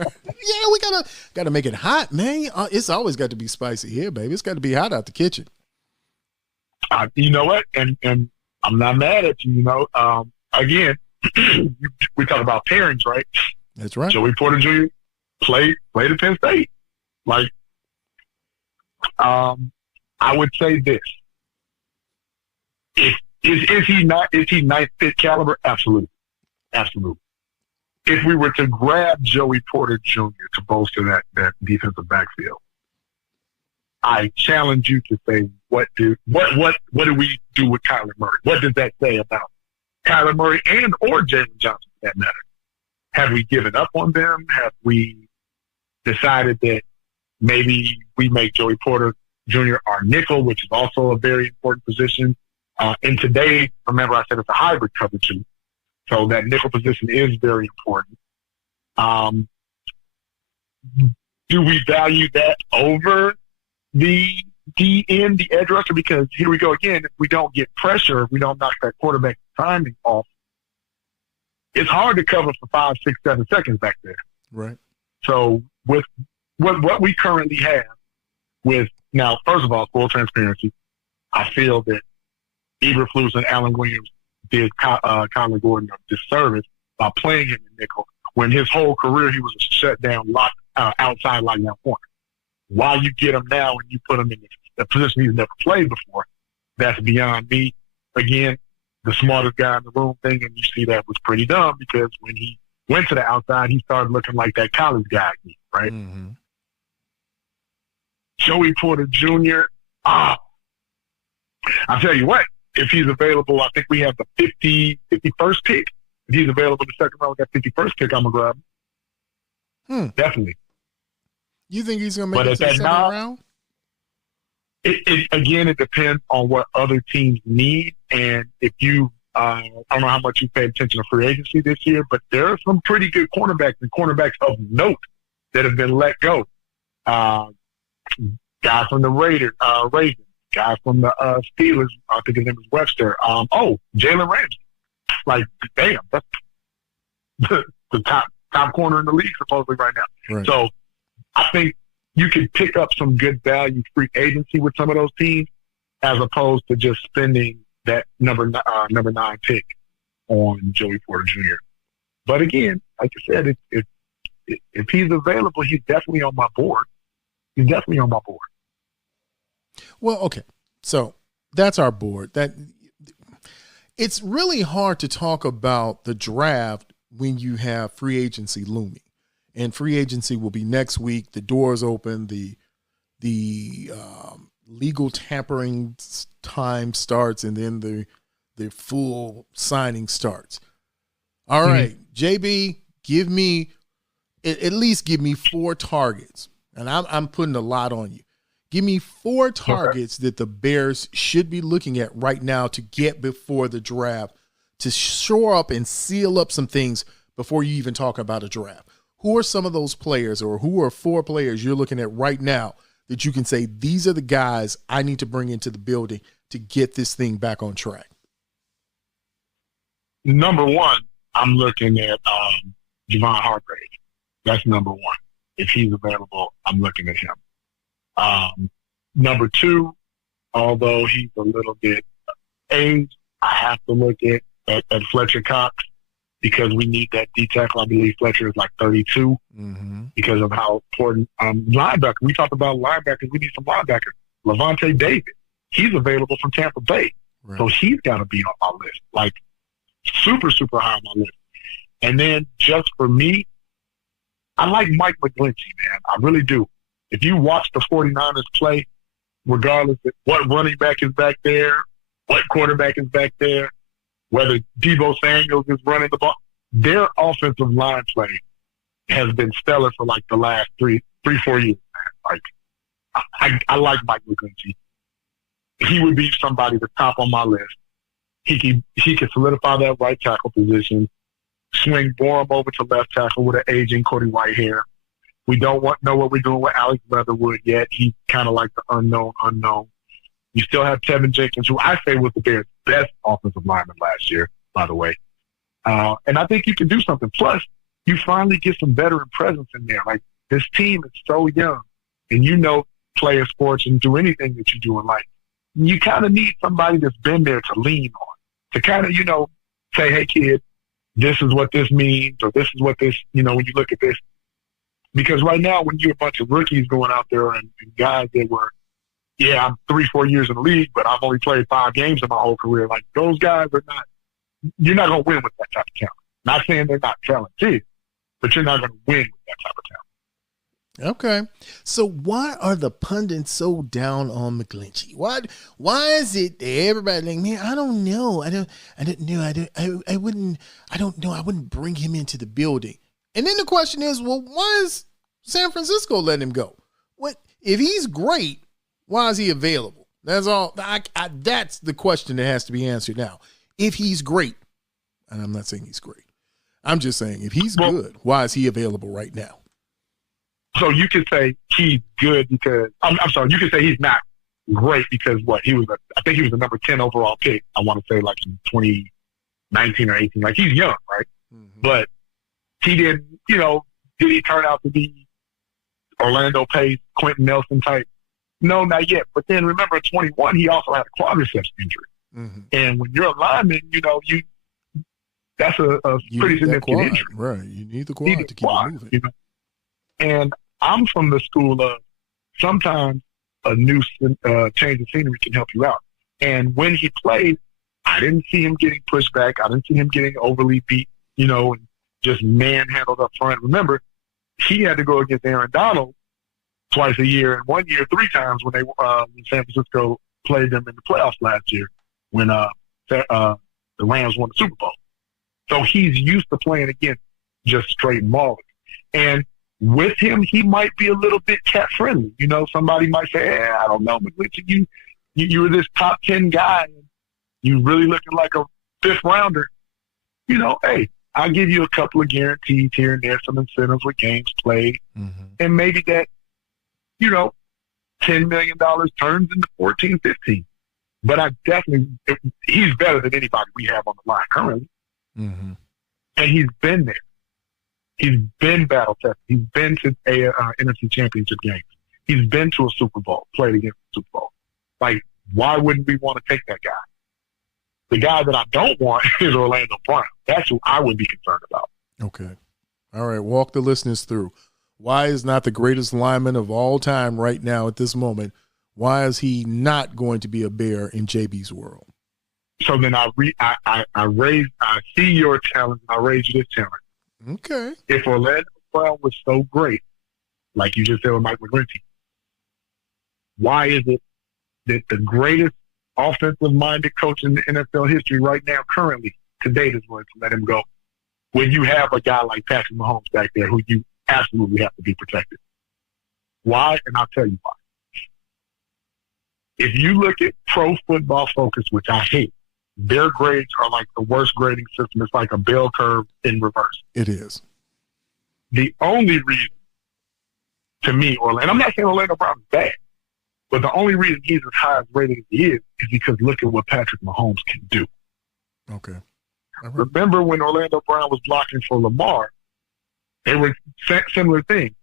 Yeah, we gotta make it hot, man. It's always got to be spicy here, baby. It's got to be hot out the kitchen. You know what? And I'm not mad at you. Again, we talk about pairings, right? That's right. Joey Porter Jr. played at Penn State. Like, I would say this: Is he ninth pick caliber? Absolutely. If we were to grab Joey Porter Jr. to bolster that defensive backfield, I challenge you to say, what do we do with Kyler Murray? What does that say about Kyler Murray or Jalen Johnson for that matter? Have we given up on them? Have we decided that maybe we make Joey Porter Jr. our nickel, which is also a very important position? And today, remember I said it's a hybrid cover too. So that nickel position is very important. Do we value that over the DN, the edge rusher? Because here we go again. If we don't get pressure, if we don't knock that quarterback timing off, it's hard to cover for 5, 6, 7 seconds back there. Right. So with what we currently have with now, first of all, full transparency, I feel that Eberflus and Alan Williams did Conley Gordon a disservice by playing him in nickel when his whole career he was a shutdown, outside lockdown corner. Why you get him now and you put him in the position he's never played before, that's beyond me. Again, the smartest guy in the room thing, and you see that was pretty dumb because when he went to the outside, he started looking like that college guy again, right? Mm-hmm. Joey Porter Jr., I'll tell you what, if he's available, I think we have the 51st pick. If he's available in the second round with that 51st pick, I'm going to grab him. Definitely. You think he's going to make it to the second round? It depends on what other teams need. And if you, I don't know how much you paid attention to free agency this year, but there are some pretty good cornerbacks and cornerbacks of note that have been let go. Guy from the Ravens, guy from the Steelers, I think his name is Webster. Jalen Ramsey. Like, damn, that's the top corner in the league supposedly right now. Right. So I think you can pick up some good value free agency with some of those teams as opposed to just spending that number 9 pick on Joey Porter Jr. But again, like I said, if he's available, he's definitely on my board. He's definitely on my board. Well, okay. So that's our board. That it's really hard to talk about the draft when you have free agency looming. And free agency will be next week. The doors open. The legal tampering time starts, and then the full signing starts. All right, JB, at least give me 4 targets, and I'm putting a lot on you. Give me 4 targets that the Bears should be looking at right now to get before the draft, to shore up and seal up some things before you even talk about a draft. Who are some of those players, or who are 4 players you're looking at right now that you can say, these are the guys I need to bring into the building to get this thing back on track? Number 1, I'm looking at Javon Hargrave. That's number 1. If he's available, I'm looking at him. Number 2, although he's a little bit aged, I have to look at Fletcher Cox, because we need that D tackle. I believe Fletcher is like 32 because of how important linebacker. We talked about linebackers. We need some linebackers. Levante David, he's available from Tampa Bay. Right. So he's got to be on my list, like super, super high on my list. And then just for me, I like Mike McGlinchey, man. I really do. If you watch the 49ers play, regardless of what running back is back there, what quarterback is back there, whether Deebo Samuel is running the ball, their offensive line play has been stellar for like the last 3-4 years, man. Like, I like Mike McGlinchey. He would be somebody that's top on my list. He could solidify that right tackle position, swing Borum over to left tackle with an aging Cody Whitehair. We don't know what we're doing with Alex Leatherwood yet. He's kind of like the unknown. You still have Tevin Jenkins, who I say was the Bears' best offensive lineman last year, by the way. And I think you can do something. Plus, you finally get some veteran presence in there. Like, this team is so young, and you know player sports and do anything that you do in life. You kind of need somebody that's been there to lean on, to kind of, say, hey, kid, this is what this means, or this is what this, when you look at this. Because right now, when you're a bunch of rookies going out there and guys that were, I'm 3-4 years in the league, but I've only played 5 games in my whole career. Like, those guys are not – you're not going to win with that type of talent. Not saying they're not talented, but you're not going to win with that type of talent. Okay. So why are the pundits so down on McGlinchey? Why is it that everybody like, man, I don't know. I wouldn't bring him into the building. And then the question is, well, why is San Francisco letting him go? What if he's great? Why is he available? That's all. That's the question that has to be answered now. If he's great, and I'm not saying he's great, I'm just saying if he's good, why is he available right now? So you could say he's good because I'm sorry. You could say he's not great because what I think he was the number 10 overall pick. I want to say like in 2019 or 18. Like, he's young, right? Mm-hmm. But he didn't. Did he turn out to be Orlando Pace, Quentin Nelson type? No, not yet. But then remember, at 21, he also had a quadriceps injury. Mm-hmm. And when you're a lineman, that's a pretty significant injury. Right. You need the quad to keep it moving. And I'm from the school of sometimes a new change of scenery can help you out. And when he played, I didn't see him getting pushed back. I didn't see him getting overly beat, and just manhandled up front. Remember, he had to go against Aaron Donald twice a year, and 1 year 3 times when San Francisco played them in the playoffs last year when the Rams won the Super Bowl. So he's used to playing against just straight maulers. And with him, he might be a little bit cat friendly. Somebody might say, I don't know, but you were this top 10 guy, and you really looking like a 5th rounder. Hey, I'll give you a couple of guarantees here and there, some incentives with games played, and maybe that, $10 million turns into 14, 15. But he's better than anybody we have on the line currently. Mm-hmm. And he's been there. He's been battle tested. He's been to NFC Championship games. He's been to a Super Bowl, played against the Super Bowl. Like, why wouldn't we want to take that guy? The guy that I don't want is Orlando Brown. That's who I would be concerned about. Okay. All right. Walk the listeners through. Why is not the greatest lineman of all time right now at this moment? Why is he not going to be a Bear in JB's world? So then I see your talent, and I raise you this talent. Okay. If Orlando Brown was so great, like you just said with Mike McGlinchey, why is it that the greatest offensive-minded coach in the NFL history right now, currently, to date, is going to let him go when you have a guy like Patrick Mahomes back there who you absolutely have to be protected? Why? And I'll tell you why. If you look at Pro Football Focus, which I hate, their grades are like the worst grading system. It's like a bell curve in reverse. It is. The only reason, to me, and I'm not saying Orlando Brown is bad, but the only reason he's as high as rated as he is because look at what Patrick Mahomes can do. Okay. Right. Remember when Orlando Brown was blocking for Lamar, it was similar thing.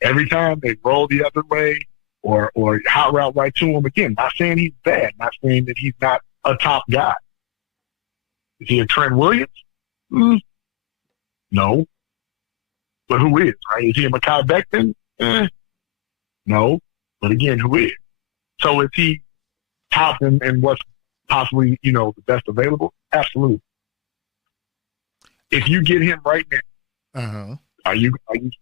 Every time they roll the other way or hot route right to him again. Not saying he's bad, not saying that he's not a top guy. Is he a Trent Williams? No. But who is, right? Is he a Mekhi Becton? No. But again, who is? So is he top in what's possibly, the best available? Absolutely. If you get him right now, are you, and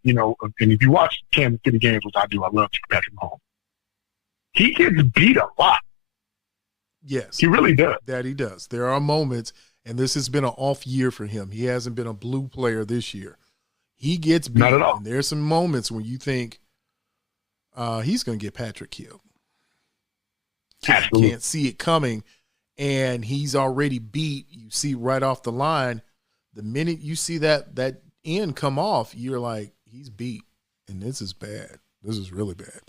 if you watch Kansas City games, which I do, I love Patrick Mahomes. He gets beat a lot. Yes. He really does. That he does. There are moments, and this has been an off year for him. He hasn't been a blue player this year. He gets beat. Not at all. And there's some moments when you think he's going to get Patrick killed. Absolutely. Can't see it coming, and he's already beat. You see right off the line, the minute you see that end come off, you're like, he's beat, and this is bad. This is really bad.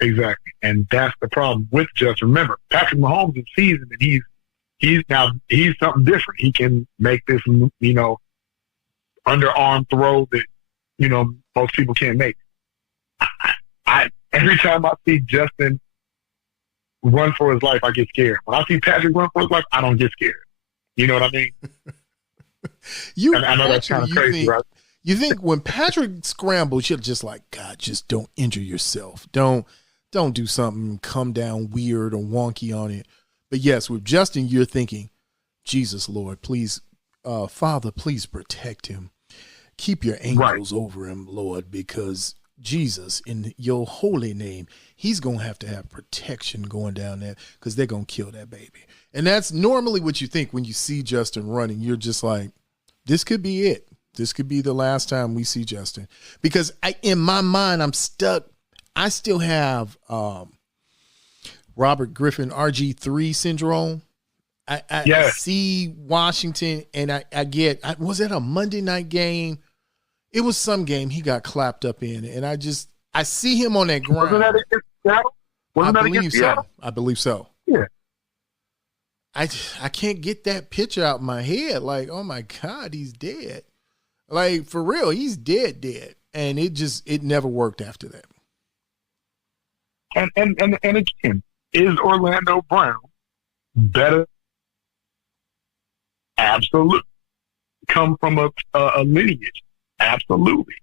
Exactly, and that's the problem with Justin. Remember, Patrick Mahomes is seasoned, and he's something different. He can make this, underarm throw that, most people can't make. I every time I see Justin run for his life, I get scared. When I see Patrick run for his life, I don't get scared. You know what I mean? I know that's kind of crazy, right? You think when Patrick scrambles, you're just like, God, just don't injure yourself. Don't do something, come down weird or wonky on it. But yes, with Justin, you're thinking, Jesus, Lord, please, Father, please protect him. Keep your angels over him, Lord, because Jesus, in your holy name, he's going to have protection going down there because they're going to kill that baby. And that's normally what you think when you see Justin running. You're just like, this could be it. This could be the last time we see Justin. Because in my mind, I'm stuck. I still have Robert Griffin RG3 syndrome. I see Washington, and I get, was it a Monday night game? It was some game he got clapped up in, and I see him on that ground. Wasn't that against Seattle? I believe so. Yeah. I can't get that picture out of my head. Like, oh my God, he's dead. Like, for real, he's dead. And it never worked after that. And again, is Orlando Brown better? Absolutely. Come from a lineage? Absolutely.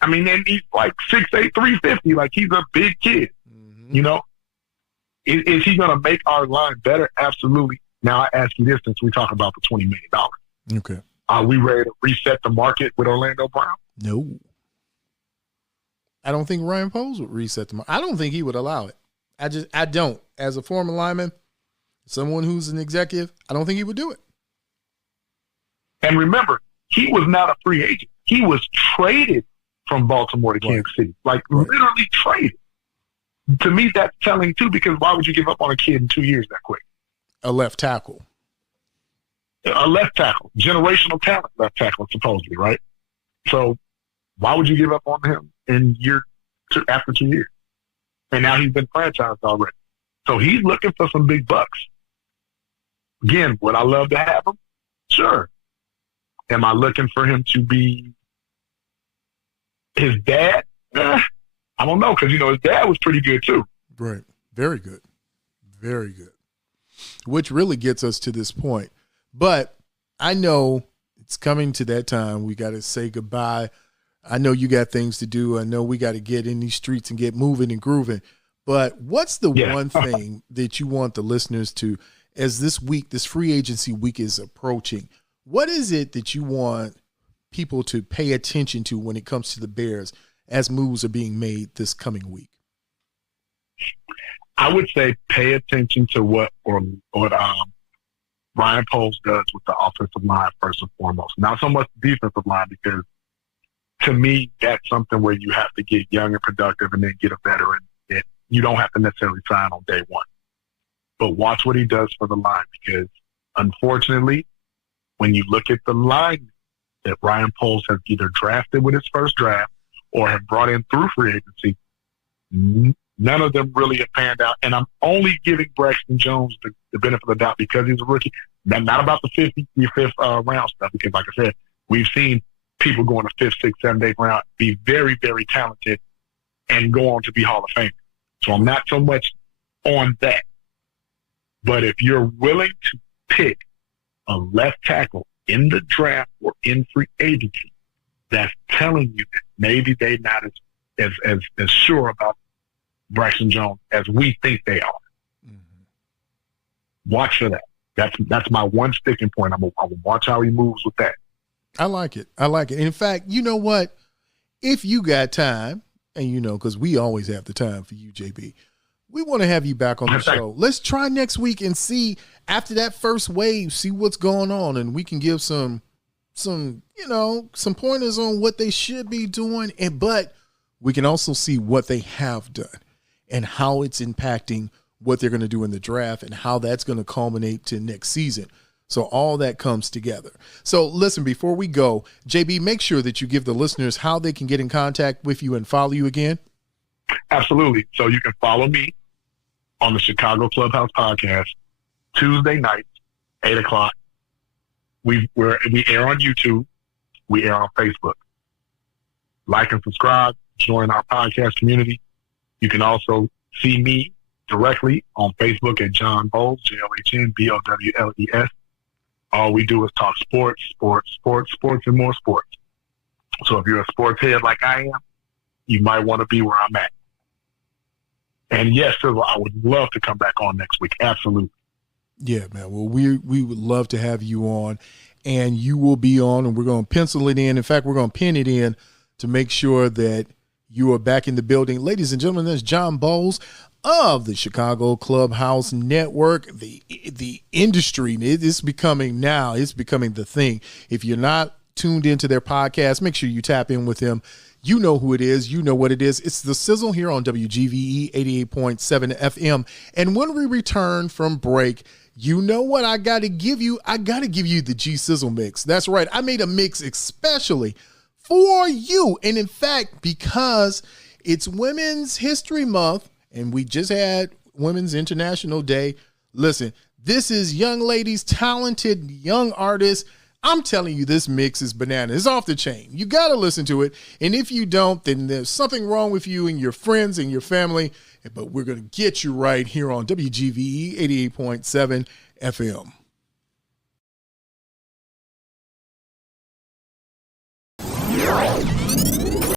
I mean, and he's like 6'8", 350. Like, he's a big kid. Mm-hmm. Is he going to make our line better? Absolutely. Now, I ask you this since we talk about the $20 million. Okay. Are we ready to reset the market with Orlando Brown? No. I don't think Ryan Poles would reset the market. I don't think he would allow it. I don't. As a former lineman, someone who's an executive, I don't think he would do it. And remember, he was not a free agent. He was traded from Baltimore to Kansas City. Like, literally traded. To me, that's telling, too, because why would you give up on a kid in 2 years that quick? A left tackle. A left tackle. Generational talent left tackle, supposedly, right? So why would you give up on him after 2 years? And now he's been franchised already. So he's looking for some big bucks. Again, would I love to have him? Sure. Am I looking for him to be his dad? I don't know, because, his dad was pretty good too. Right. Very good. Very good. Which really gets us to this point. But I know it's coming to that time. We got to say goodbye. I know you got things to do. I know we got to get in these streets and get moving and grooving. But what's the one thing that you want the listeners to, as this week, this free agency week is approaching, what is it that you want people to pay attention to when it comes to the Bears as moves are being made this coming week? I would say pay attention to what Ryan Poles does with the offensive line first and foremost. Not so much the defensive line, because to me, that's something where you have to get young and productive and then get a veteran that you don't have to necessarily sign on day one. But watch what he does for the line, because unfortunately, when you look at the line that Ryan Poles has either drafted with his first draft or have brought in through free agency, none of them really have panned out. And I'm only giving Braxton Jones the benefit of the doubt because he's a rookie. Not about the fifth round stuff, because like I said, we've seen people go in the 5th, 6th, 7th, 8th round, be very, very talented, and go on to be Hall of Fame. So I'm not so much on that. But if you're willing to pick a left tackle in the draft or in free agency, that's telling you that maybe they're not as sure about Braxton Jones as we think they are. Mm-hmm. Watch for that. That's my one sticking point. I will watch how he moves with that. I like it. In fact, you know what? If you got time, and because we always have the time for you, JB, we want to have you back on the show. Let's try next week and see, after that first wave, see what's going on, and we can give some pointers on what they should be doing, but we can also see what they have done and how it's impacting what they're going to do in the draft and how that's going to culminate to next season. So all that comes together. So listen, before we go, JB, make sure that you give the listeners how they can get in contact with you and follow you again. Absolutely. So you can follow me on the Chicago Clubhouse Podcast Tuesday nights, 8 o'clock. We air on YouTube. We air on Facebook. Like and subscribe. Join our podcast community. You can also see me directly on Facebook at John Bowles, JOHNBOWLES. All we do is talk sports, and more sports. So if you're a sports head like I am, you might want to be where I'm at. And yes, SIZZLE, I would love to come back on next week. Absolutely. Yeah, man. Well, we would love to have you on, and you will be on, and we're going to pencil it in. In fact, we're going to pin it in to make sure that you are back in the building. Ladies and gentlemen, that's John Bowles of the Chicago Clubhouse Network. The industry, it's becoming the thing. If you're not tuned into their podcast, make sure you tap in with them. You know who it is. You know what it is. It's the SIZZLE here on WGVE 88.7 FM. And when we return from break, you know what I got to give you? I got to give you the G-SIZZLE mix. That's right. I made a mix especially for you. And in fact, because it's Women's History Month and we just had Women's International Day, listen, this is young ladies, talented young artists. I'm telling you, this mix is banana. It's off the chain. You got to listen to it. And if you don't, then there's something wrong with you and your friends and your family. But we're going to get you right here on WGVE 88.7 FM.